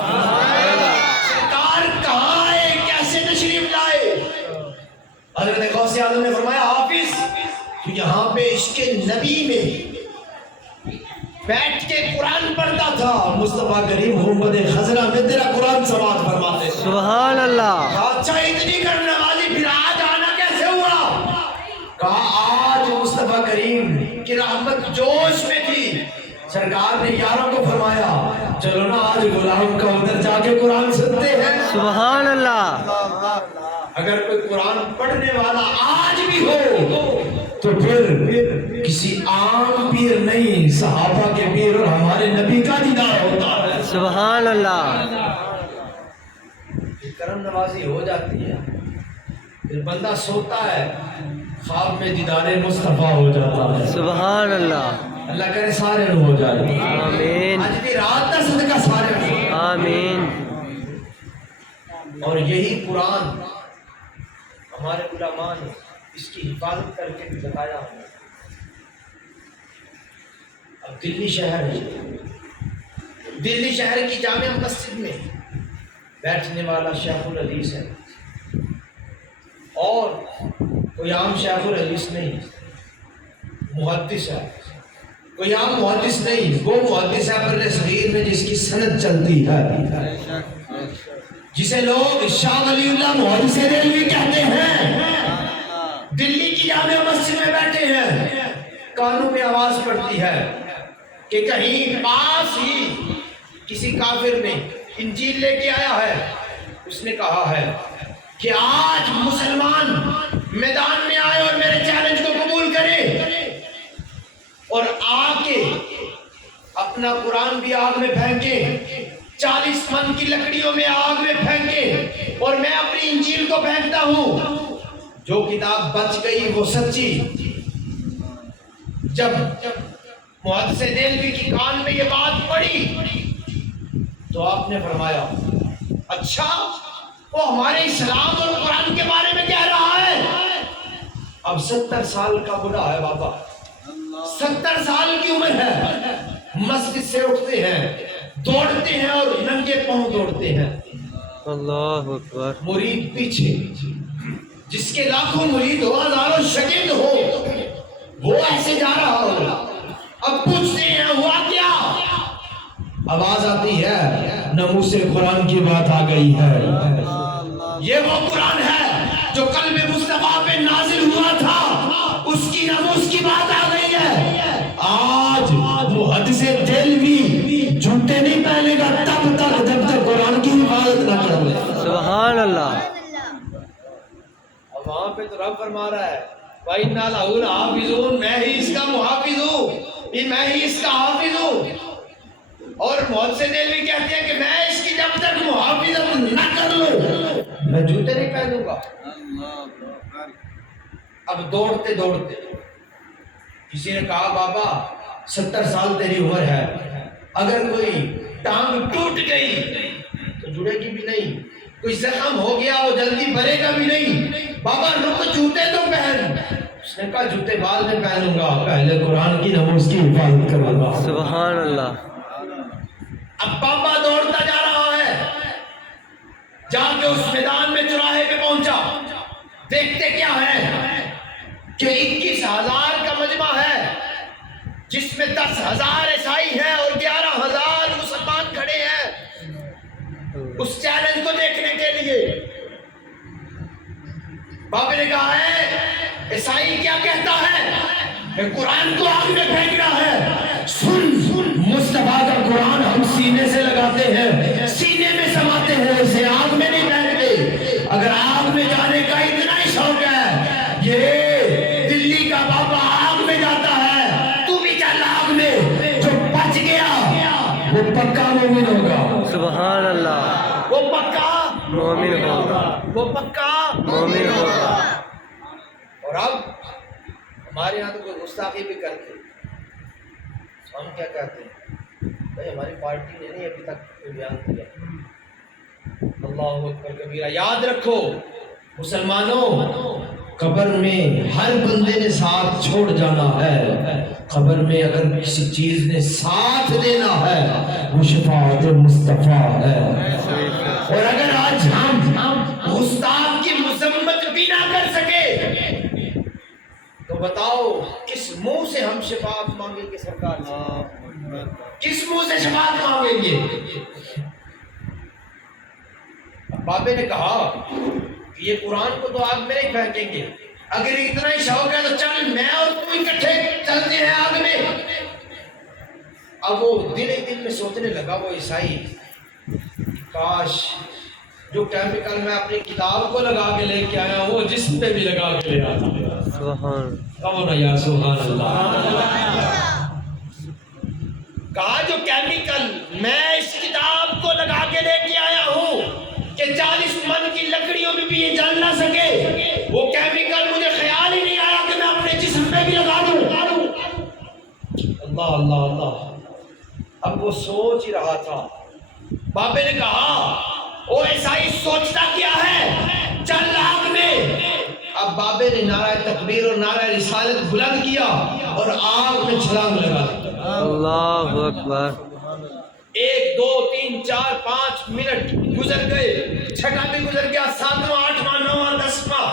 سرکار کہاں آئے، کیسے تشریف لائے؟ حضرت غوث اعظم نے فرمایا حافظ تو یہاں پہ عشق نبی میں بیٹھ کے قرآن پڑھتا تھا، مصطفیٰ کریم محمد خضرہ میں تیرا قرآن سماعت فرماتے تھے۔ سبحان اللہ، اچھا اتنی کرنے والی پھر آج آنا کیسے ہوا؟ کہا آج مصطفیٰ کریم کی رحمت جوش میں تھی، سرکار نے یاروں کو فرمایا چلو نا آج غلام کا ادھر جا کے قرآن سنتے ہیں۔ سبحان اللہ، اگر کوئی قرآن پڑھنے والا آج بھی ہو تو پھر کسی عام پیر نہیں، صحابہ کے پیر اور ہمارے نبی کا دیدار ہوتا ہے۔ سبحان اللہ، کرم نوازی ہو جاتی ہے، پھر بندہ سوتا ہے خواب میں دیدار مصطفیٰ ہو جاتا ہے۔ سبحان اللہ، اللہ کرے سارے نو ہو جائے، آمین، آج بھی رات کا صدقہ سارے نو۔ آمین۔ اور یہی قرآن ہمارے علماء نے اس کی حفاظت کر کے بھی بتایا ہے۔ اب دلی شہر ہے، دلی شہر کی جامع مسجد میں بیٹھنے والا شیخ الحدیث ہے، اور کوئی عام شیخ الحدیث نہیں، محدث ہے، کوئی عام محدث نہیں، وہ محدث ہے بر صغیر میں جس کی سند چلتی ہے، جسے لوگ شاہ ولی اللہ محدث دہلوی کہتے ہیں۔ دلی کی جامع مسجد میں بیٹھے ہیں، کانوں میں آواز پڑتی ہے کہ کہیں پاس ہی کسی کافر نے انجیل لے کے آیا ہے، اس نے کہا ہے کہ آج مسلمان میدان میں آئے اور میرے چیلنج کو قبول کرے اور آ کے اپنا قرآن بھی آگ میں پھینکے، 40 من کی لکڑیوں میں آگ میں پھینکے، اور میں اپنی انجیل کو پھینکتا ہوں، جو کتاب بچ گئی وہ سچی. جب محدث دہلوی کی کان میں یہ بات پڑی تو آپ نے فرمایا اچھا وہ ہمارے اسلام اور قرآن کے بارے میں کہہ رہا ہے. اب 70 سال کا بوڑھا ہے بابا, 70 سال کی عمر ہے, مسجد سے اٹھتے ہیں, دوڑتے ہیں اور ننگے پاؤں دوڑتے ہیں. اللہ اکبر. مرید پیچھے, جس کے لاکھوں مرید ہو, ہزاروں شاگرد ہو, وہ ایسے جا رہا ہو. اب پوچھتے ہیں ہوا کیا؟ آواز آتی ہے ناموس قرآن کی بات آ گئی ہے. یہ وہ قرآن ہے جو قلب مصطفیٰ پہ نازل ہوا تھا, اس کی ناموس کی بات آ گئی ہے. آج محدث دہلوی جھوٹے نہیں پہنے گا تب تک جب تک قرآن کی حفاظت نہ کر لے. سبحان اللہ. اب وہاں پہ تو رب فرما رہا ہے وَإِنَّا لَهُ لَحَافِظُونَ, میں ہی اس کا محافظ ہوں, میں ہی اس کا حافظ ہوں. اور محدث دہلوی کہتے ہیں کہ میں اس کی جب تک محافظت نہ کر لوں میں جوتے نہیں پہنوں گا. اب دوڑتے دوڑتے کسی نے کہا بابا 70 سال تیری عمر ہے, اگر کوئی ٹانگ ٹوٹ گئی تو جڑے گی بھی نہیں, کوئی زخم ہو گیا وہ جلدی بھرے گا بھی نہیں. بابا رک جوتے تو پہن. اس نے کہا جوتے بعد میں پہنوں گا, پہلے قرآن کی ناموس کی حفاظت کروں گا. سبحان اللہ. اب بابا دوڑتا جا رہا ہے, جا کے اس میدان میں چوراہے پہ پہنچا. دیکھتے کیا ہے کہ 21,000 کا مجمع ہے, جس میں 10,000 عیسائی ہیں اور 11,000 مسلمان کھڑے ہیں اس چیلنج کو دیکھنے کے لیے. بابا نے کہا ہے عیسائی کیا کہتا ہے کہ قرآن کو آگ میں پھینکنا ہے. سن مصطفیٰ کا قرآن ہم سینے سے لگاتے ہیں, سینے میں سماتے ہیں, اسے آگ میں نہیں پھینکتے. اگر آگ میں جانے کا اتنا ہی شوق ہے, یہ دلی کا بابا آگ میں جاتا ہے, تو بھی چل آگ میں. جو بچ گیا وہ پکا مومن ہوگا. سبحان اللہ. وہ پکا مومن ہوگا. وہ پکا مومن ہوگا. اور اب ہمارے یہاں تو کوئی گستاخی بھی کرتے, ہم کیا کہتے ہیں بھائی ہماری پارٹی نے نہیں ابھی تک کوئی بیان کیا. اللہ اکبر کبیرہ. یاد رکھو مسلمانوں, قبر میں ہر بندے نے ساتھ چھوڑ جانا ہے. قبر میں اگر کسی چیز نے ساتھ دینا ہے وہ شفاعت مصطفیٰ ہے. اور اگر آج ہم استاد کی مذمت بھی نہ کر سکے تو بتاؤ کس منہ سے ہم شفاعت مانگیں گے سرکار سے؟ کس منہ سے شفاعت مانگیں گے؟ بابے نے کہا کہ یہ قرآن کو تو آگ میں نہیں پھینکیں گے. اگر اتنا ہی شوق ہے تو چل میں اور تو اکٹھے چلتے ہیں آگ میں. اب وہ دل ہی دل میں سوچنے لگا وہ عیسائی, کاش جو کیمیکل میں اپنی کتاب کو لگا کے لے کے آیا وہ جسم پہ بھی لگا کے لے آتا. سبحان. کہو یا سبحان اللہ. کہا جو کیمیکل میں اس کتاب کو لگا کے لے کے آیا ہوں کہ 40 من کی لکڑیوں میں بھی یہ جل نہ سکے, وہ کیمیکل مجھے خیال ہی نہیں آیا کہ میں اپنے جسم پہ بھی لگا دوں. اللہ اللہ اللہ. اب وہ سوچ ہی رہا تھا. بابے نے کہا او عیسائی سوچتا کیا ہے, چل آگ میں. اب بابے نے نعرہ تکبیر اور نعرہ رسالت بلند کیا اور آگ میں چھلانگ لگا دی. اللہ اکبر. 1 2 3 4 5 منٹ گزر گئے, چھٹا بھی گزر گیا, 7واں 8واں 9واں 10واں.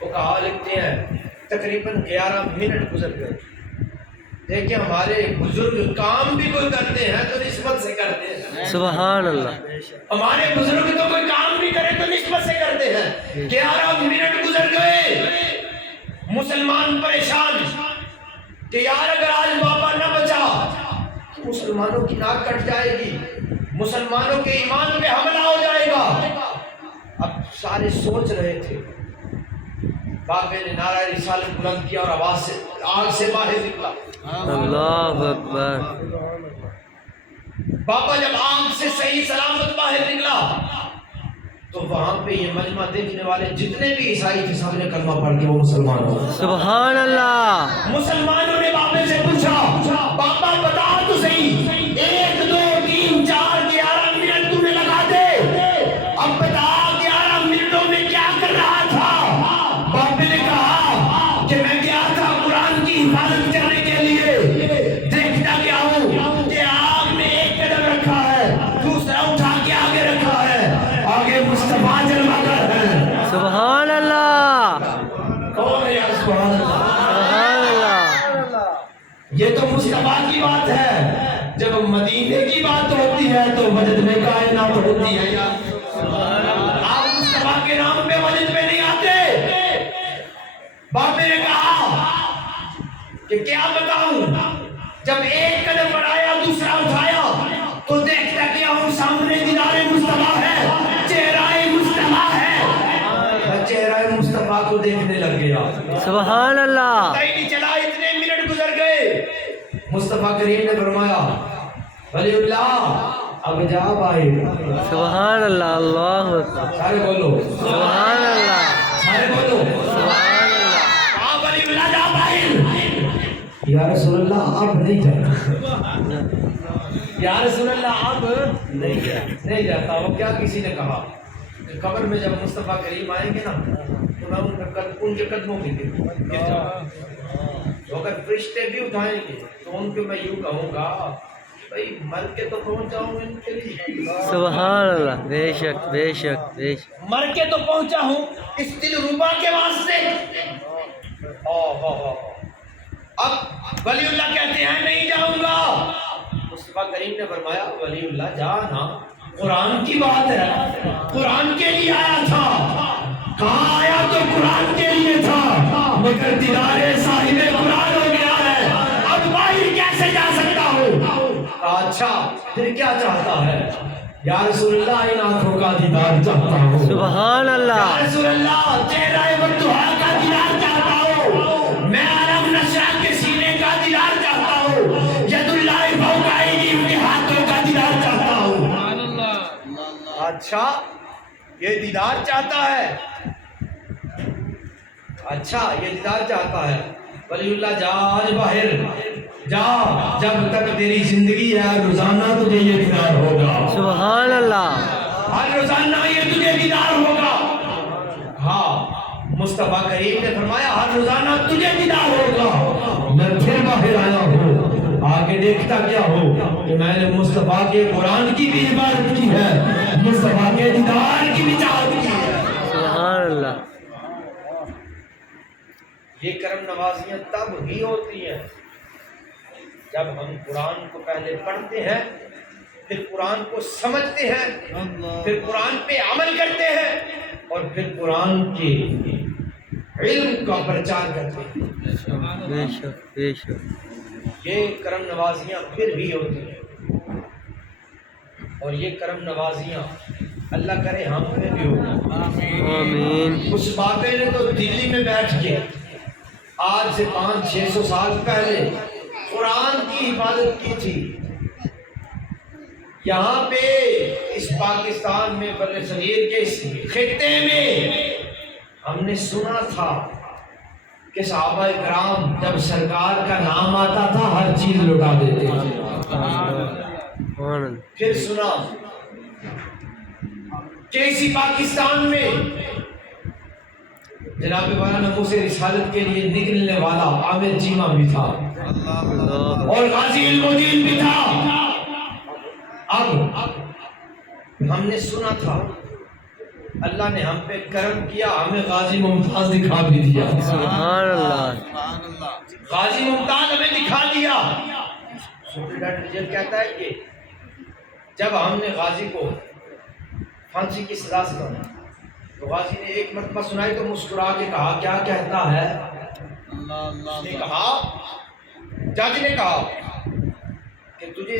وہ کہا لکھتے ہیں تقریباً 11 منٹ گزر گئے. دیکھیں ہمارے بزرگ کام بھی کوئی کرتے ہیں تو نسبت سے کرتے ہیں. سبحان اللہ. ہمارے بزرگ تو کوئی کام بھی کرے تو نسبت سے کرتے ہیں. 11 منٹ گزر گئے, مسلمان پریشان کہ یار اگر آج بابا نہ بچا تو مسلمانوں کی ناک کٹ جائے گی, مسلمانوں کے ایمان پہ حملہ ہو جائے گا. اب سارے سوچ رہے تھے. بابے نے نعرہ رسالت بلند کیا اور آواز سے آگ سے باہر نکلا. اللہ اکبر. بابا جب آگ سے صحیح سلامت باہر نکلا تو وہاں پہ یہ مجمع دیکھنے والے جتنے بھی عیسائی تھے سب نے کلمہ پڑھ کے وہ مسلمان ہو گئے۔ سبحان اللہ۔ مسلمانوں نے باپے سے پوچھا پاپا بتا تو صحیح 1 2 3 4 11 منٹ تم نے لگا دے، اب بتا 11 منٹوں میں کیا کر رہا تھا؟ باپے نے کہا کہ میں گیا تھا قرآن کی حفاظت کرنے کے لیے، دیکھتا کیا ہوں کہ آگ میں ایک قدم رکھا ہے، دوسرا اٹھا کے آگے رکھا ہے، آگے مصطفیٰ جلوہ گر ہے۔ سبحان اللہ۔ کون ہے یا سبحان اللہ؟ سبحان اللہ۔ یہ تو مصطفیٰ کی بات ہے، جب مدینے کی بات ہوتی ہے تو وجد میں کائنات ہوتی ہے۔ یا آپ مصطفیٰ کے نام پہ وجد میں نہیں آتے۔ باپ نے کہا کہ کیا بتاؤں، جب ایک قدم بڑھایا دوسرا اٹھایا تو دیکھتا کیا ہوں سامنے دیدار مصطفیٰ ہے، چہرہ مصطفیٰ ہے، چہرہ مصطفیٰ کو دیکھنے لگ گیا۔ سبحان اللہ۔ پتہ ہی نہیں چلا اتنے منٹ گزر گئے۔ مصطفیٰ کریم نے فرمایا ولی اللہ اب جا بھائی۔ سبحان اللہ۔ اللہ اکبر۔ سارے بولو سبحان اللہ۔ سارے بولو سبحان اللہ۔ کہا ولی اللہ جا بھائی۔ یا رسول اللہ اب نہیں جاتا، یا رسول اللہ اب نہیں جاتا۔ وہ کیا کسی نے کہا کہ قبر میں جب مصطفیٰ کریم آئیں گے نا تو میں ان کے قدموں پہ گر جاؤں، تو اگر فرشتے بھی اٹھائیں گے تو ان کو میں یوں کہوں گا بھائی مر کے تو پہنچ جاؤں ان کے لیے۔ سبحان اللہ۔ بے شک بے شک بے شک۔ مر کے تو پہنچا ہوں اس دل ربا کے واسطے۔ اب ولی اللہ کہتے ہیں نہیں جاؤں گا۔ مصطفیٰ کریم نے فرمایا ولی اللہ جا نا، قرآن کی بات ہے، قرآن کے لیے آیا تھا۔ کہاں آیا تو قرآن کے لیے تھا، مگر دیدار صاحب قرآن ہو گیا ہے، اب باہر کیسے جا سکتا ہوں؟ کہا اچھا پھر کیا چاہتا ہے؟ یا رسول اللہ ان آنکھوں کا دیدار چاہتا ہوں۔ سبحان اللہ۔ یا رسول اللہ چہرہ مطہر کا دیدار چاہتا ہوں، میں عالم نشاء کے سینے کا دیدار چاہتا ہوں، ید اللہ فوق ایدیہم کے ہاتھوں کا دیدار چاہتا ہوں۔ اچھا یہ دیدار چاہتا ہے، اچھا یہ دیدار چاہتا ہے۔ ولی اللہ جا آج باہر جا، جب تک تیری زندگی ہے روزانہ تجھے یہ دیدار ہوگا۔ سبحان اللہ۔ ہر روزانہ یہ تجھے دیدار ہوگا۔ ہاں مصطفیٰ کریم نے فرمایا ہر روزانہ تجھے دیدار ہوگا۔ میں پھر باہر آیا ہوں، آگے دیکھتا کیا ہو کہ میں نے مصطفیٰ کے قرآن کی بھی عبادت کی ہے، مصطفیٰ کے دیدار کی بھی چاہت کی ہے۔ سبحان اللہ۔ یہ کرم نوازیاں تب ہی ہوتی ہیں جب ہم قرآن کو پہلے پڑھتے ہیں، پھر قرآن کو سمجھتے ہیں، پھر قرآن پہ عمل کرتے ہیں، اور پھر قرآن کے علم کا پرچار کرتے ہیں۔ بے شک بے شک۔ یہ کرم نوازیاں پھر بھی ہوتی ہیں، اور یہ کرم نوازیاں اللہ کرے ہم پہ بھی ہوگی۔ آمین۔ اس بابے نے تو دلی میں بیٹھ کے آج سے 500-600 سال پہلے قرآن کی حفاظت کی تھی۔ یہاں پہ اس پاکستان میں بر صغیر کے اس خطے میں ہم نے سنا تھا کہ صحابہ کرام جب سرکار کا نام آتا تھا ہر چیز لٹا دیتے تھے۔ پھر سنا کہ اسی پاکستان میں جناب والا نمو سے رسالت کے لیے نکلنے والا عامر چیمہ بھی تھا اور غازی المدین بھی تھا۔ اب ہم نے سنا تھا اللہ نے ہم پہ کرم کیا، ہمیں غازی ممتاز دکھا بھی دیا۔ سبحان اللہ۔ غازی ممتاز ہمیں دکھا دیا۔ سپرڈنٹ جنرل کہتا ہے کہ جب ہم نے غازی کو پھانسی کی سزا سنائی تو غازی نے ایک مرتبہ سنائی تو مسکرا کے کہا کیا کہتا ہے؟ اس نے کہا، جج نے کہا کہ تجھے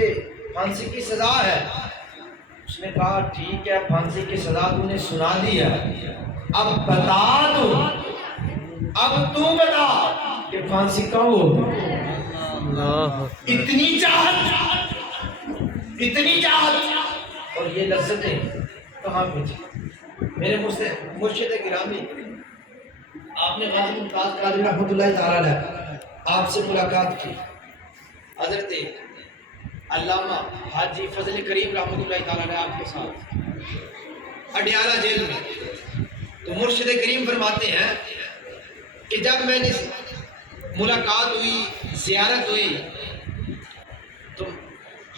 پھانسی کی سزا ہے۔ اس نے کہا ٹھیک ہے پھانسی کی سزا تو نے سنا دی ہے، اب بتا دو، اب تو بتا کہ پھانسی کب ہوگی؟ اتنی چاہت اور یہ لذتیں کہاں پہنچی؟ میرے مرشد گرامی، آپ نے غازی ممتاز قادری رحمۃ اللہ تعالیٰ علیہ آپ سے ملاقات کی، حضرت علامہ حاجی فضل کریم رحمۃ اللہ تعالیٰ علیہ آپ کے ساتھ اڈیالہ جیل میں، تو مرشد کریم فرماتے ہیں کہ جب میں نے ملاقات ہوئی، زیارت ہوئی، تو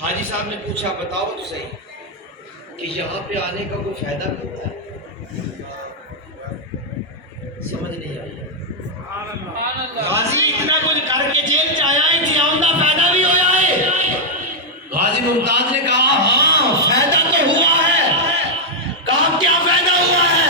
حاجی صاحب نے پوچھا بتاؤ تو صحیح کہ یہاں پہ آنے کا کوئی فائدہ بھی ہوتا ہے؟ سمجھ نہیں آئی۔ غازی اتنا کچھ کر کے جیل چ آیا ہے کہ آؤں کا فائدہ بھی ہوا ہے؟ غازی ممتاز نے کہا ہاں فائدہ تو ہوا ہے۔ کہا کیا فائدہ ہوا ہے؟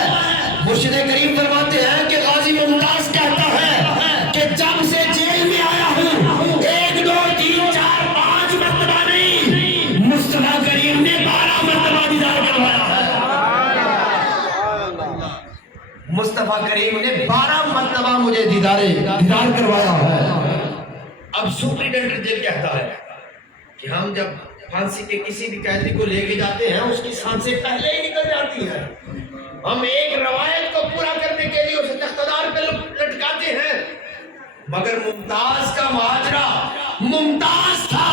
مرشد کریم فرماتے ہیں کہ غازی ممتاز کہتا ہے کہ جب سے جیل میں آیا ہوں 1 2 3 4 5 مرتبہ نہیں، مصطفیٰ کریم نے 12 مرتبہ دیدار کروایا ہے۔ مصطفیٰ کریم نے 12 مرتبہ مجھے دیدار کروایا ہے۔ اب سپرنٹینڈنٹ جیل کہتا ہے کہ ہم جب پھانسی کے کسی بھی قیدی کو لے کے جاتے ہیں اس کی سانسیں پہلے ہی نکل جاتی ہیں، ہم ایک روایت کو پورا کرنے کے لیے اسے تختدار پہ لٹکاتے ہیں، مگر ممتاز کا ماجرا ممتاز تھا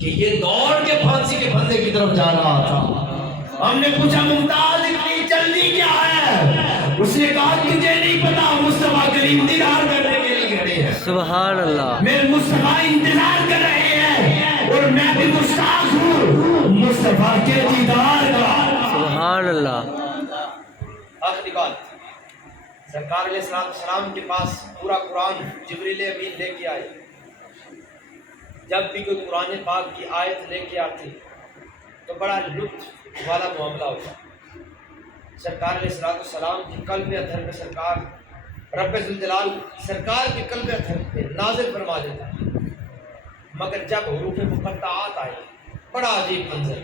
کہ یہ دوڑ کے پھانسی کے پھندے کی طرف جا رہا تھا۔ ہم نے پوچھا ممتاز اتنی جلدی کیا ہے؟ اس نے کہا تجھے نہیں پتا، مصطفیٰ کریم دیدار کرنے کے لیے کھڑے ہیں۔ سبحان اللہ، میرے مصطفیٰ انتظار کر رہے ہیں اور میں بھی مشتاق ہوں مصطفیٰ کے دیدار کا۔ سبحان اللہ۔ آخری بات، سرکار علیہ السلام کے پاس پورا قرآن جبریل امین لے کے آئے۔ جب بھی کوئی قرآن پاک کی آیت لے کے آتی تو بڑا لطف والا معاملہ ہوتا۔ سرکار علیہ السلام کی قلب اطہر میں سرکار رب ذوالجلال سرکار کے قلب اطہر پہ نازل فرما دیتا ہے، مگر جب حروف مقطعات آئے بڑا عجیب منظر،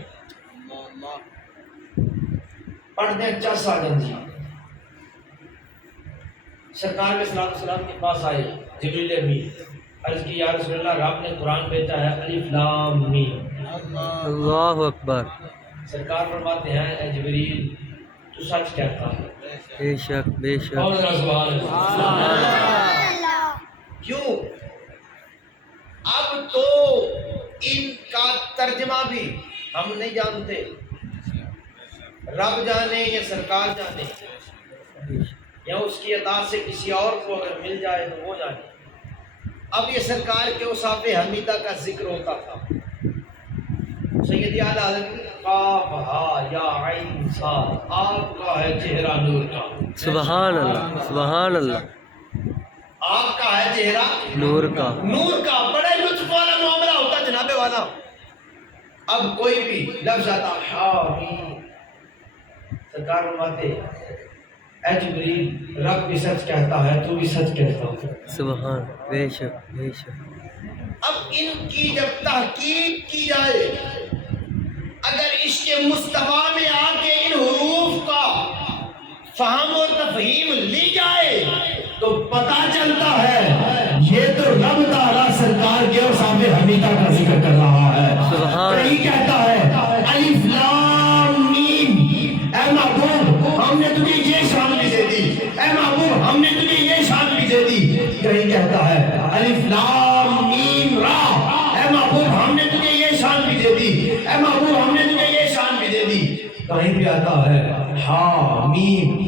پڑھنے چس آ جاتی۔ سرکار علیہ السلام کے پاس آئے جبریل امین، عرض کی یا رسول اللہ رب نے قرآن بھیجا ہے الف لام میم۔ اللہ اکبر۔ سرکار فرماتے ہیں اے جبریل تو سچ کہتا ہے۔ بے شک بے شک۔ اور سبحان اللہ۔ کیوں؟ اب تو ان کا ترجمہ بھی ہم نہیں جانتے، رب جانے یا سرکار جانے، یا اس کی عطا سے کسی اور کو اگر مل جائے تو وہ جانے۔ اب یہ سرکار کے اوصاف حمیدہ کا ذکر ہوتا تھا۔ سیدی اعلیٰ حضرت قاف ہا یا عین صاد، آپ کا ہے چہرہ نور کا۔ سبحان اللہ سبحان اللہ۔ آپ کا ہے چہرہ نور کا، نور کا۔ بڑے لطف والا معاملہ ہوتا جناب والا۔ اب کوئی بھی لفظ آتا حامیم، سرکار فرماتے اے جبریل رب بھی سچ کہتا ہے تو بھی سچ کہتا ہے۔ سبحان، بے شک بے شک۔ اب ان کی جب تحقیق کی جائے، اگر عشق مصطفیٰ میں آ کے ان حروف کا فہم و تفہیم لی جائے تو پتہ چلتا ہے یہ تو رب تعالیٰ سرکار کے اوصاف حمیدہ کا ذکر کر رہا ہے۔ سبحان، کہیں کہتا ہے الف لام میم، اے محبوب ہم نے تجھے یہ شان بھی دے دی، اے محبوب ہم نے تجھے یہ شان بھی دے دی۔ کہیں کہتا ہے الف لام میم را، اے محبوب ہم نے تجھے یہ شان بھی دے دی، اے محبوب ہم نے تجھے یہ شان بھی دے دی۔ کہیں بھی آتا ہے ہا میم،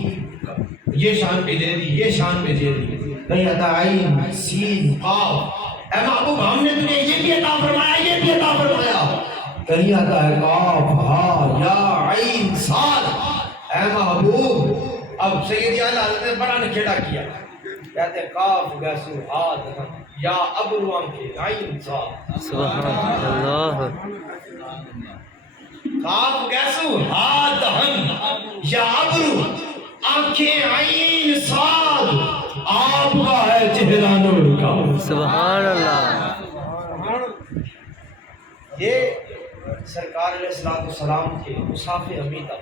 یہ شان بھی دے دی، یہ شان بھی دے دی۔ کہیں آتا ہے عین سین قاف، اے محبوب ہم نے تجھے یہ بھی عطا فرمایا، یہ بھی عطا فرمایا۔ کہیں آتا ہے قاف ہا یا عین صاد، اے محبوب۔ اب سیدی اعلیٰ حضرت نے بڑا نکھیڑا کیا، کہتے قاف گیسو ہاتھ یا ابرو آنکھیں عین صاد۔ سبحان اللہ۔ قاف گیسو ہاتھ یا ابرو آنکھیں عین صاد، آپ کا ہے چہرہ نور کا۔ سبحان اللہ۔ یہ سرکار علیہ السلام کے اوصاف حمیدہ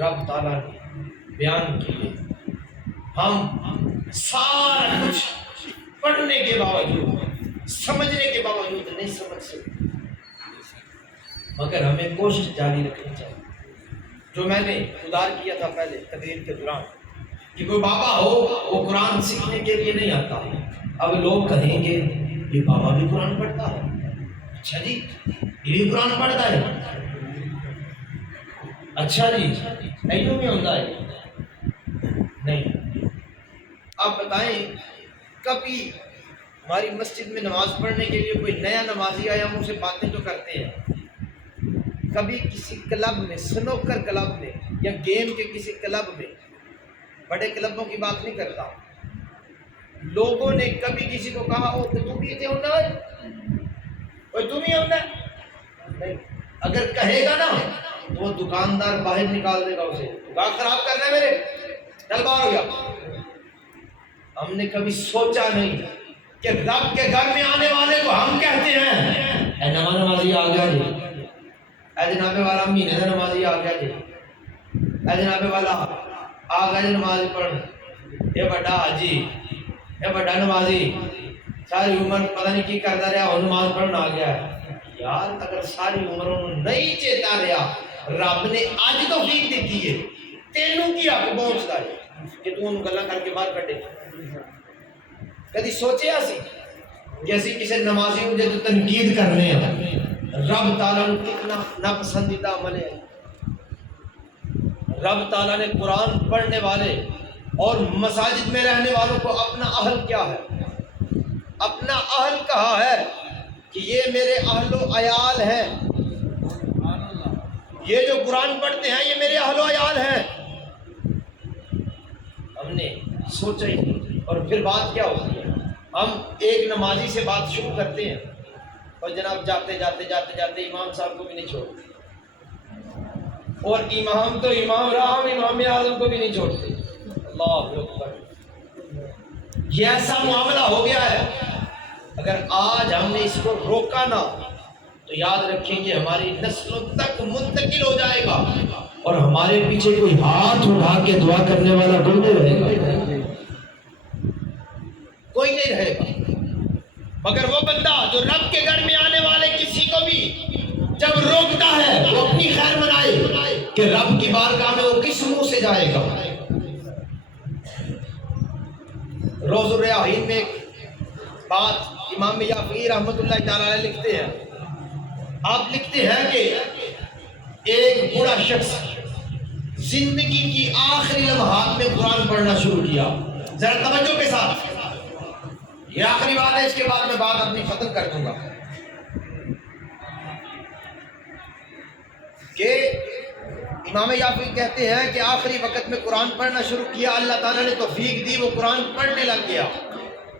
رب تعالیٰ نے بیان کیے۔ ہم سارا کچھ پڑھنے کے باوجود، سمجھنے کے باوجود نہیں سمجھ سکتے، مگر ہمیں کوشش جاری رکھنی چاہیے۔ جو میں نے ادار کیا تھا پہلے تقریر کے دوران کہ کوئی بابا ہو وہ قرآن سیکھنے کے لیے نہیں آتا، اب لوگ کہیں گے یہ بابا بھی قرآن پڑھتا ہے، اچھا جی یہ بھی قرآن پڑھتا ہے، اچھا جی ایسا بھی ہوتا ہے نہیں۔ آپ بتائیں کبھی ہماری مسجد میں نماز پڑھنے کے لیے کوئی نیا نمازی آیا ہم اسے باتیں تو کرتے ہیں، کبھی کسی کلب میں سنوکر کلب میں یا گیم کے کسی کلب میں، بڑے کلبوں کی بات نہیں کرتا، لوگوں نے کبھی کسی کو کہا ہو کہ تم بھی ہونا ہے اور تم ہی ہونا نہیں، اگر کہے گا نا تو وہ دکاندار باہر نکال دے گا اسے، دکان خراب کرنا ہے میرے، چل باہر ہو گیا۔ ہم نے کبھی سوچا نہیں کہ رب کے گھر میں آنے والے کو ہم کہتے ہیں اے نمازی آ گیا جی، اے جناب والا مہینے کا نمازی آ گیا جی، اے جناب والا آ گیا جی نماز پڑھ، یہ بڑا حاجی یہ بڑا نمازی ساری عمر پتہ نہیں کی کرتا رہا اور نماز پڑھنا آ گیا ہے۔ یار اگر ساری عمر انہوں نہیں چیتا رہا، رب نے آج تو فیق دیتی ہے، تینوں کی حق پہنچتا ہے کہ تو انہوں گلہ کر کے باہر کٹے۔ کدی سوچے اسی کہ اسی کسی نمازی مجھے تو تنقید کرنے ہیں، رب تعالیٰ نے کتنا ناپسندیدہ عمل ہے۔ رب تعالیٰ نے قرآن پڑھنے والے اور مساجد میں رہنے والوں کو اپنا اہل کیا ہے، اپنا اہل کہا ہے کہ یہ میرے اہل و عیال ہیں، یہ جو قرآن پڑھتے ہیں یہ میرے اہل و عیال ہیں۔ ہم نے سوچا ہی نہیں، اور پھر بات کیا ہوتی ہے، ہم ایک نمازی سے بات شروع کرتے ہیں اور جناب جاتے جاتے جاتے جاتے امام صاحب کو بھی نہیں چھوڑتے، اور امام تو امام رہا، ہم امام اعظم کو بھی نہیں چھوڑتے۔ اللہ اکبر، یہ ایسا معاملہ ہو گیا ہے، اگر آج ہم نے اس کو روکا نہ تو یاد رکھیں کہ ہماری نسلوں تک منتقل ہو جائے گا اور ہمارے پیچھے کوئی ہاتھ اٹھا کے دعا کرنے والا کوئی نہیں رہے گا، کوئی نہیں رہے گا، مگر وہ بندہ جو رب کے گھر میں آنے والے کسی کو بھی جب روکتا ہے وہ اپنی خیر منائے کہ رب کی بارگاہ میں وہ کس منہ سے جائے گا۔ روز الریاحین میں ایک بات امام یافعی رحمۃ اللہ تعالی علیہ لکھتے ہیں، آپ لکھتے ہیں کہ ایک بوڑھا شخص زندگی کی آخری لمحات میں قرآن پڑھنا شروع کیا، ذرا توجہ کے ساتھ، یہ آخری بات ہے، اس کے بعد میں بات اپنی ختم کر دوں گا، کہ امام یافعی کہتے ہیں کہ آخری وقت میں قرآن پڑھنا شروع کیا، اللہ تعالیٰ نے توفیق دی، وہ قرآن پڑھنے لگ گیا،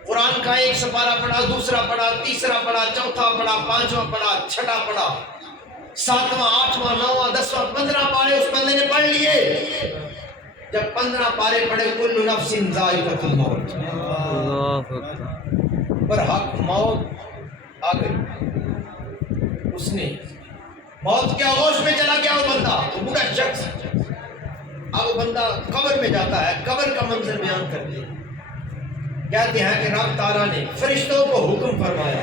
قرآن کا ایک سپارہ پڑھا، دوسرا پڑھا، تیسرا پڑھا، چوتھا پڑھا، پانچواں پڑھا، چھٹا پڑھا، ساتواں، آٹھواں، نواں، دسواں، 15 پارے اس بندے نے پڑھ لیے۔ جب 15 پارے پڑھے، کل نفس ذائقۃ الموت، پر حق موت آ گئی، اس نے موت کے آغوش میں چلا گیا وہ بندہ، وہ بوڑھا شخص، اب وہ بندہ قبر میں جاتا ہے، قبر کا منظر بیان کرتے ہیں، کہتے ہیں کہ رب تعالیٰ نے فرشتوں کو حکم فرمایا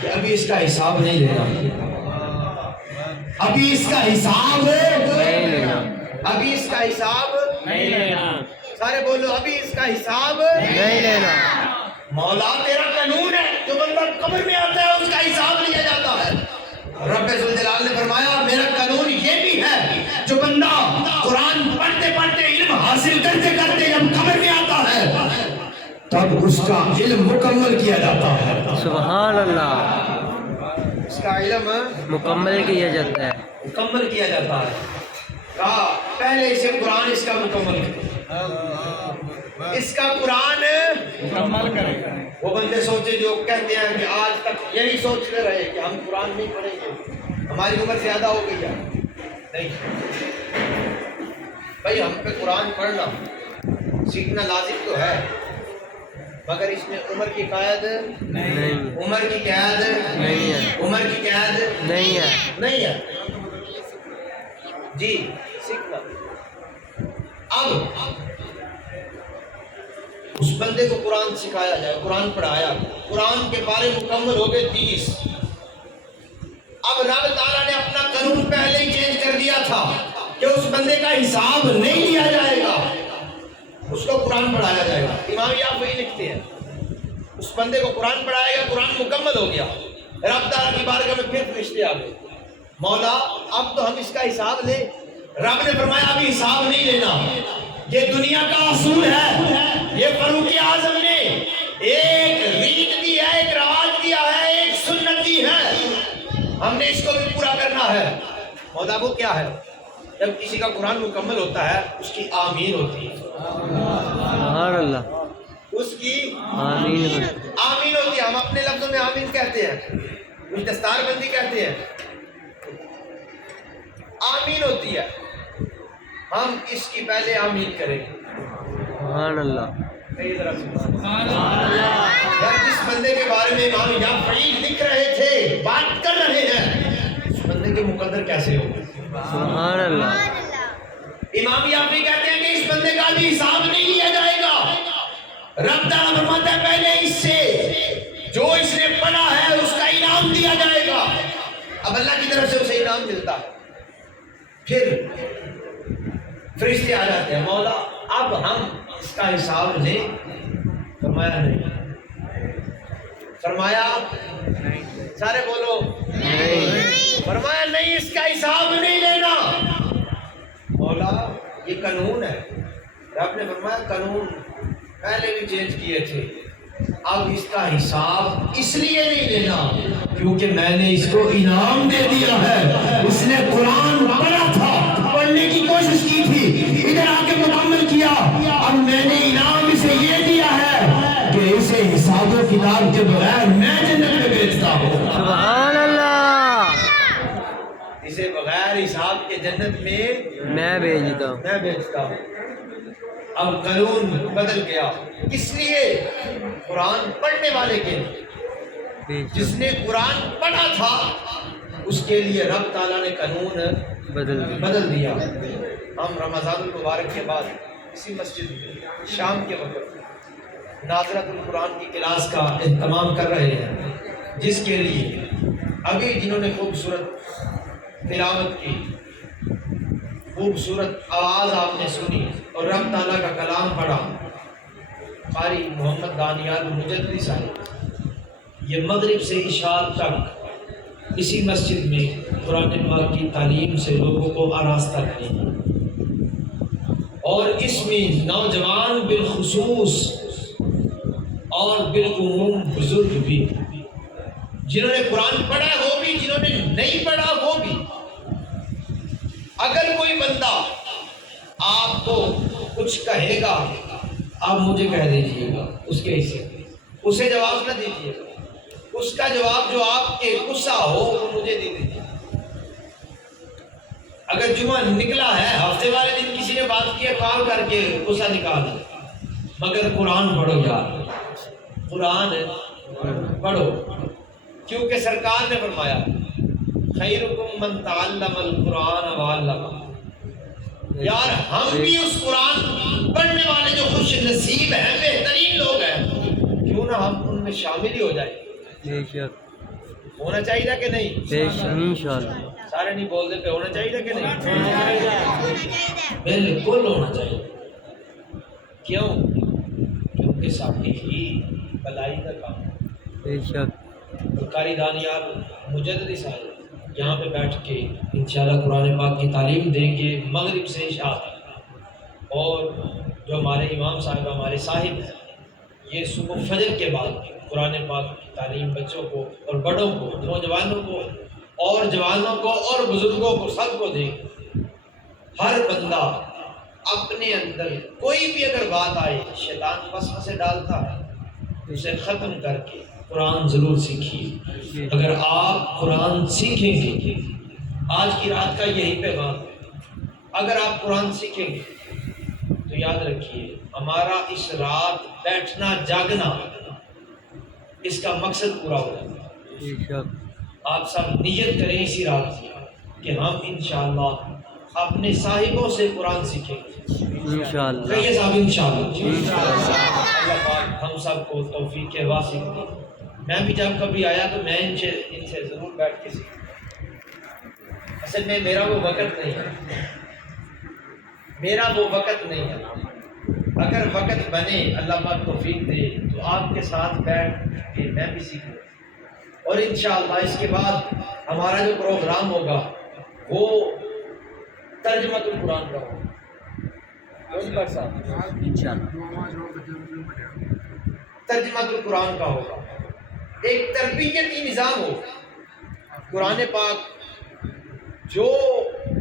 کہ ابھی اس کا حساب نہیں لینا، ابھی اس کا حساب نہیں لینا، ابھی اس کا حساب نہیں لینا، سارے بولو ابھی اس کا حساب نہیں لینا۔ مولا تیرا قانون ہے، جو بندہ قبر میں آتا ہے اس کا حساب لیا جاتا ہے۔ رب ذوالجلال نے فرمایا میرا قانون یہ بھی ہے، جو بندہ قرآن پڑھتے پڑھتے علم حاصل کرتے کرتے جب قبر میں آتا ہے تب اس کا علم مکمل کیا جاتا ہے، سبحان اللہ، اس کا علم مکمل کیا جاتا ہے، مکمل کیا جاتا ہے۔ کہا پہلے اسے قرآن اس کا مکمل کرے، اس کا قرآن مکمل کرے۔ وہ بندے سوچے جو کہتے ہیں کہ آج تک یہی سوچتے رہے کہ ہم قرآن نہیں پڑھیں گے، ہماری عمر زیادہ ہو گئی ہے، نہیں بھائی، ہم پہ قرآن پڑھنا سیکھنا لازم تو ہے، مگر اس میں عمر کی قید نہیں، عمر کی قید نہیں ہے، عمر کی قید نہیں ہے، نہیں ہے جی، سیکھنا۔ اب اس بندے کو قرآن سکھایا جائے، قرآن پڑھایا، قرآن کے بارے مکمل ہو گئے 30۔ اب رب تعالیٰ نے اپنا قانون پہلے ہی چینج کر دیا تھا، کہ اس بندے کا حساب نہیں لیا جائے گا، اس کو قرآن پڑھایا جائے گا۔ امام آپ وہی لکھتے ہیں، اس بندے کو قرآن پڑھایا گیا، قرآن مکمل ہو گیا، رب تعالیٰ کی بارگاہ میں پھر فرشتے آ گئے، مولا اب تو ہم اس کا حساب لیں۔ رب نے فرمایا ابھی حساب نہیں لینا، یہ دنیا کا اصول ہے، یہ فاروق اعظم نے ایک ریت دی ہے، ایک رواج دیا ہے، ایک سنت دی ہے، ہم نے اس کو بھی پورا کرنا ہے۔ مولا وہ کیا ہے؟ جب کسی کا قرآن مکمل ہوتا ہے اس کی آمین ہوتی ہے، سبحان اللہ، اس کی آمین ہوتی ہے۔ آمین ہوتی ہے۔ ہم اپنے لفظوں میں آمین کہتے ہیں، کچھ دستار بندی کہتے ہیں، آمین ہوتی ہے، ہم اس کی پہلے آمین کریں گے۔ سبحان اللہ، یار جس بندے کے بارے میں امام یہاں فعیل لکھ رہے تھے، بات کر رہے ہیں، اس بندے کے مقدر کیسے ہو؟ سبحان اللہ، امام یافی کہتے ہیں کہ اس بندے کا بھی حساب نہیں لیا جائے گا۔ رب تعالیٰ فرماتا ہے پہلے اس سے جو اس نے پڑھا ہے اس کا انعام دیا جائے گا، اب اللہ کی طرف سے اسے انعام ملتا ہے، پھر فرشتے آ جاتے ہیں، مولا اب ہم اس کا حساب لیں؟ فرمایا نہیں، فرمایا سارے بولو نہیں، فرمایا نہیں، اس کا حساب نہیں لینا۔ مولا یہ قانون ہے، رب نے فرمایا قانون پہلے بھی چینج کیے تھے، اب اس کا حساب اس لیے نہیں لینا کیونکہ میں نے اس کو انعام دے دیا ہے۔ اس نے قرآن پڑھا تھا، پڑھنے کی کوشش کی تھی، ادھر آ کے مکمل کیا، اب میں نے انعام اسے یہ دیا ہے کہ اسے حساب و کتاب کے بغیر میں جنت میں بھیجتا ہوں۔ سبحان اللہ، اسے بغیر حساب کے جنت میں میں بھیجتا ہوں۔ میں بھیجتا ہوں۔ اب قانون بدل گیا، اس لیے قرآن پڑھنے والے کے لیے، جس نے قرآن پڑھا تھا اس کے لیے رب تعالیٰ نے قانون بدل دیا۔ ہم رمضان المبارک کے بعد اسی مسجد میں شام کے وقت ناظرۃ القرآن کی کلاس کا اہتمام کر رہے ہیں، جس کے لیے ابھی جنہوں نے خوبصورت تلاوت کی، خوبصورت آواز آپ نے سنی اور رب تعالیٰ کا کلام پڑھا، قاری محمد دانیال مجددی صاحب یہ مغرب سے عشاء تک اسی مسجد میں قرآن پاک کی تعلیم سے لوگوں کو آراستہ کریں، اور اس میں نوجوان بالخصوص اور بالعموم بزرگ بھی، جنہوں نے قرآن پڑھا وہ بھی، جنہوں نے نہیں پڑھا وہ بھی۔ اگر کوئی بندہ آپ کو کچھ کہے گا آپ مجھے کہہ دیجئے گا، اس کے حصے اسے جواب نہ دیجئے گا، اس کا جواب جو آپ کے غصہ ہو وہ مجھے دے دیجئے۔ اگر جمعہ نکلا ہے، ہفتے والے دن کسی نے بات کی ہے، کال کر کے غصہ نکال، مگر قرآن پڑھو یار، قرآن پڑھو، کیونکہ سرکار نے فرمایا خیرکم من تعلم القرآن وعلمہ۔ یار ہم بھی اس قرآن پڑھنے والے جو خوش نصیب ہیں، بہترین لوگ ہیں، کیوں نہ ہم ان میں شامل ہی ہو جائیں؟ بے شک، ہونا چاہیے کہ نہیں؟ بے شک، انشاءاللہ، سارے نہیں بول دیتے، ہونا چاہیے کہ نہیں؟ بالکل ہونا چاہیے۔ کیوں؟ کیونکہ ساتھی ہی بلائی کا کام ہے۔ بے شک، قاری دانیال مجددی صاحب یہاں پہ بیٹھ کے انشاءاللہ قرآن پاک کی تعلیم دیں گے مغرب سے عشاء تک، اور جو ہمارے امام صاحب ہمارے صاحب ہیں یہ صبح فجر کے بعد قرآن پاک کی تعلیم بچوں کو اور بڑوں کو، نوجوانوں کو اور جوانوں کو اور بزرگوں کو، سب کو دیں۔ ہر بندہ اپنے اندر کوئی بھی اگر بات آئے، شیطان وسوسے ڈالتا ہے، اسے ختم کر کے قرآن ضرور سیکھیے۔ اگر آپ قرآن سیکھیں گے، آج کی رات کا یہی پیغام ہے، اگر آپ قرآن سیکھیں گے تو یاد رکھیے ہمارا اس رات بیٹھنا جاگنا، اس کا مقصد پورا ہو جائے گا۔ بے شک، آپ سب نیت کریں اسی رات کی کہ ہم انشاءاللہ اپنے صاحبوں سے قرآن سیکھیں گے، انشاءاللہ، کہیے صاحب انشاءاللہ۔ اللہ پاک ہم سب کو توفیق واسع دے۔ میں بھی جب کبھی آیا تو میں ان سے ضرور بیٹھ کے سیکھوں، اصل میں میرا وہ وقت نہیں ہے، میرا وہ وقت نہیں ہے. اگر وقت بنے اللہ پاک توفیق دے تو آپ کے ساتھ بیٹھ کے میں بھی سیکھوں. اور انشاءاللہ اس کے بعد ہمارا جو پروگرام ہوگا وہ ترجمۃ القرآن کا ہوگا. ترجمۃ القرآن کا ہوگا. ایک تربیتی نظام ہو. قرآن پاک جو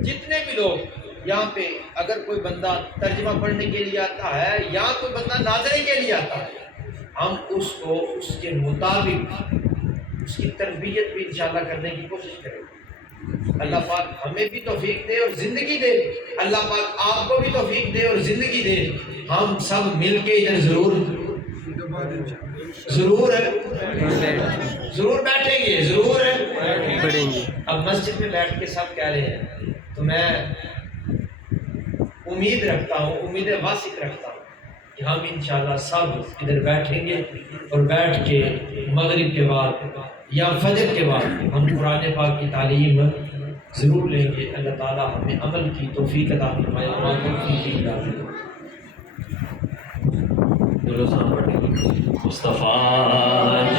جتنے بھی لوگ یہاں پہ اگر کوئی بندہ ترجمہ پڑھنے کے لیے آتا ہے یا کوئی بندہ ناظرے کے لیے آتا ہے ہم اس کو اس کے مطابق اس کی تربیت بھی انشاءاللہ کرنے کی کوشش کریں. اللہ پاک ہمیں بھی توفیق دے اور زندگی دے. اللہ پاک آپ کو بھی توفیق دے اور زندگی دے. ہم سب مل کے ادھر ضرور بیٹھیں گے. ضرور پڑھیں گے. اب مسجد میں بیٹھ کے سب کہہ رہے ہیں تو میں امید رکھتا ہوں, امید واثق رکھتا ہوں کہ ہم انشاءاللہ سب ادھر بیٹھیں گے اور بیٹھ کے مغرب کے بعد یا فجر کے بعد ہم قرآن پاک کی تعلیم ضرور لیں گے. اللہ تعالیٰ ہمیں عمل کی توفیق عطا فرمائے. مصطفیٰ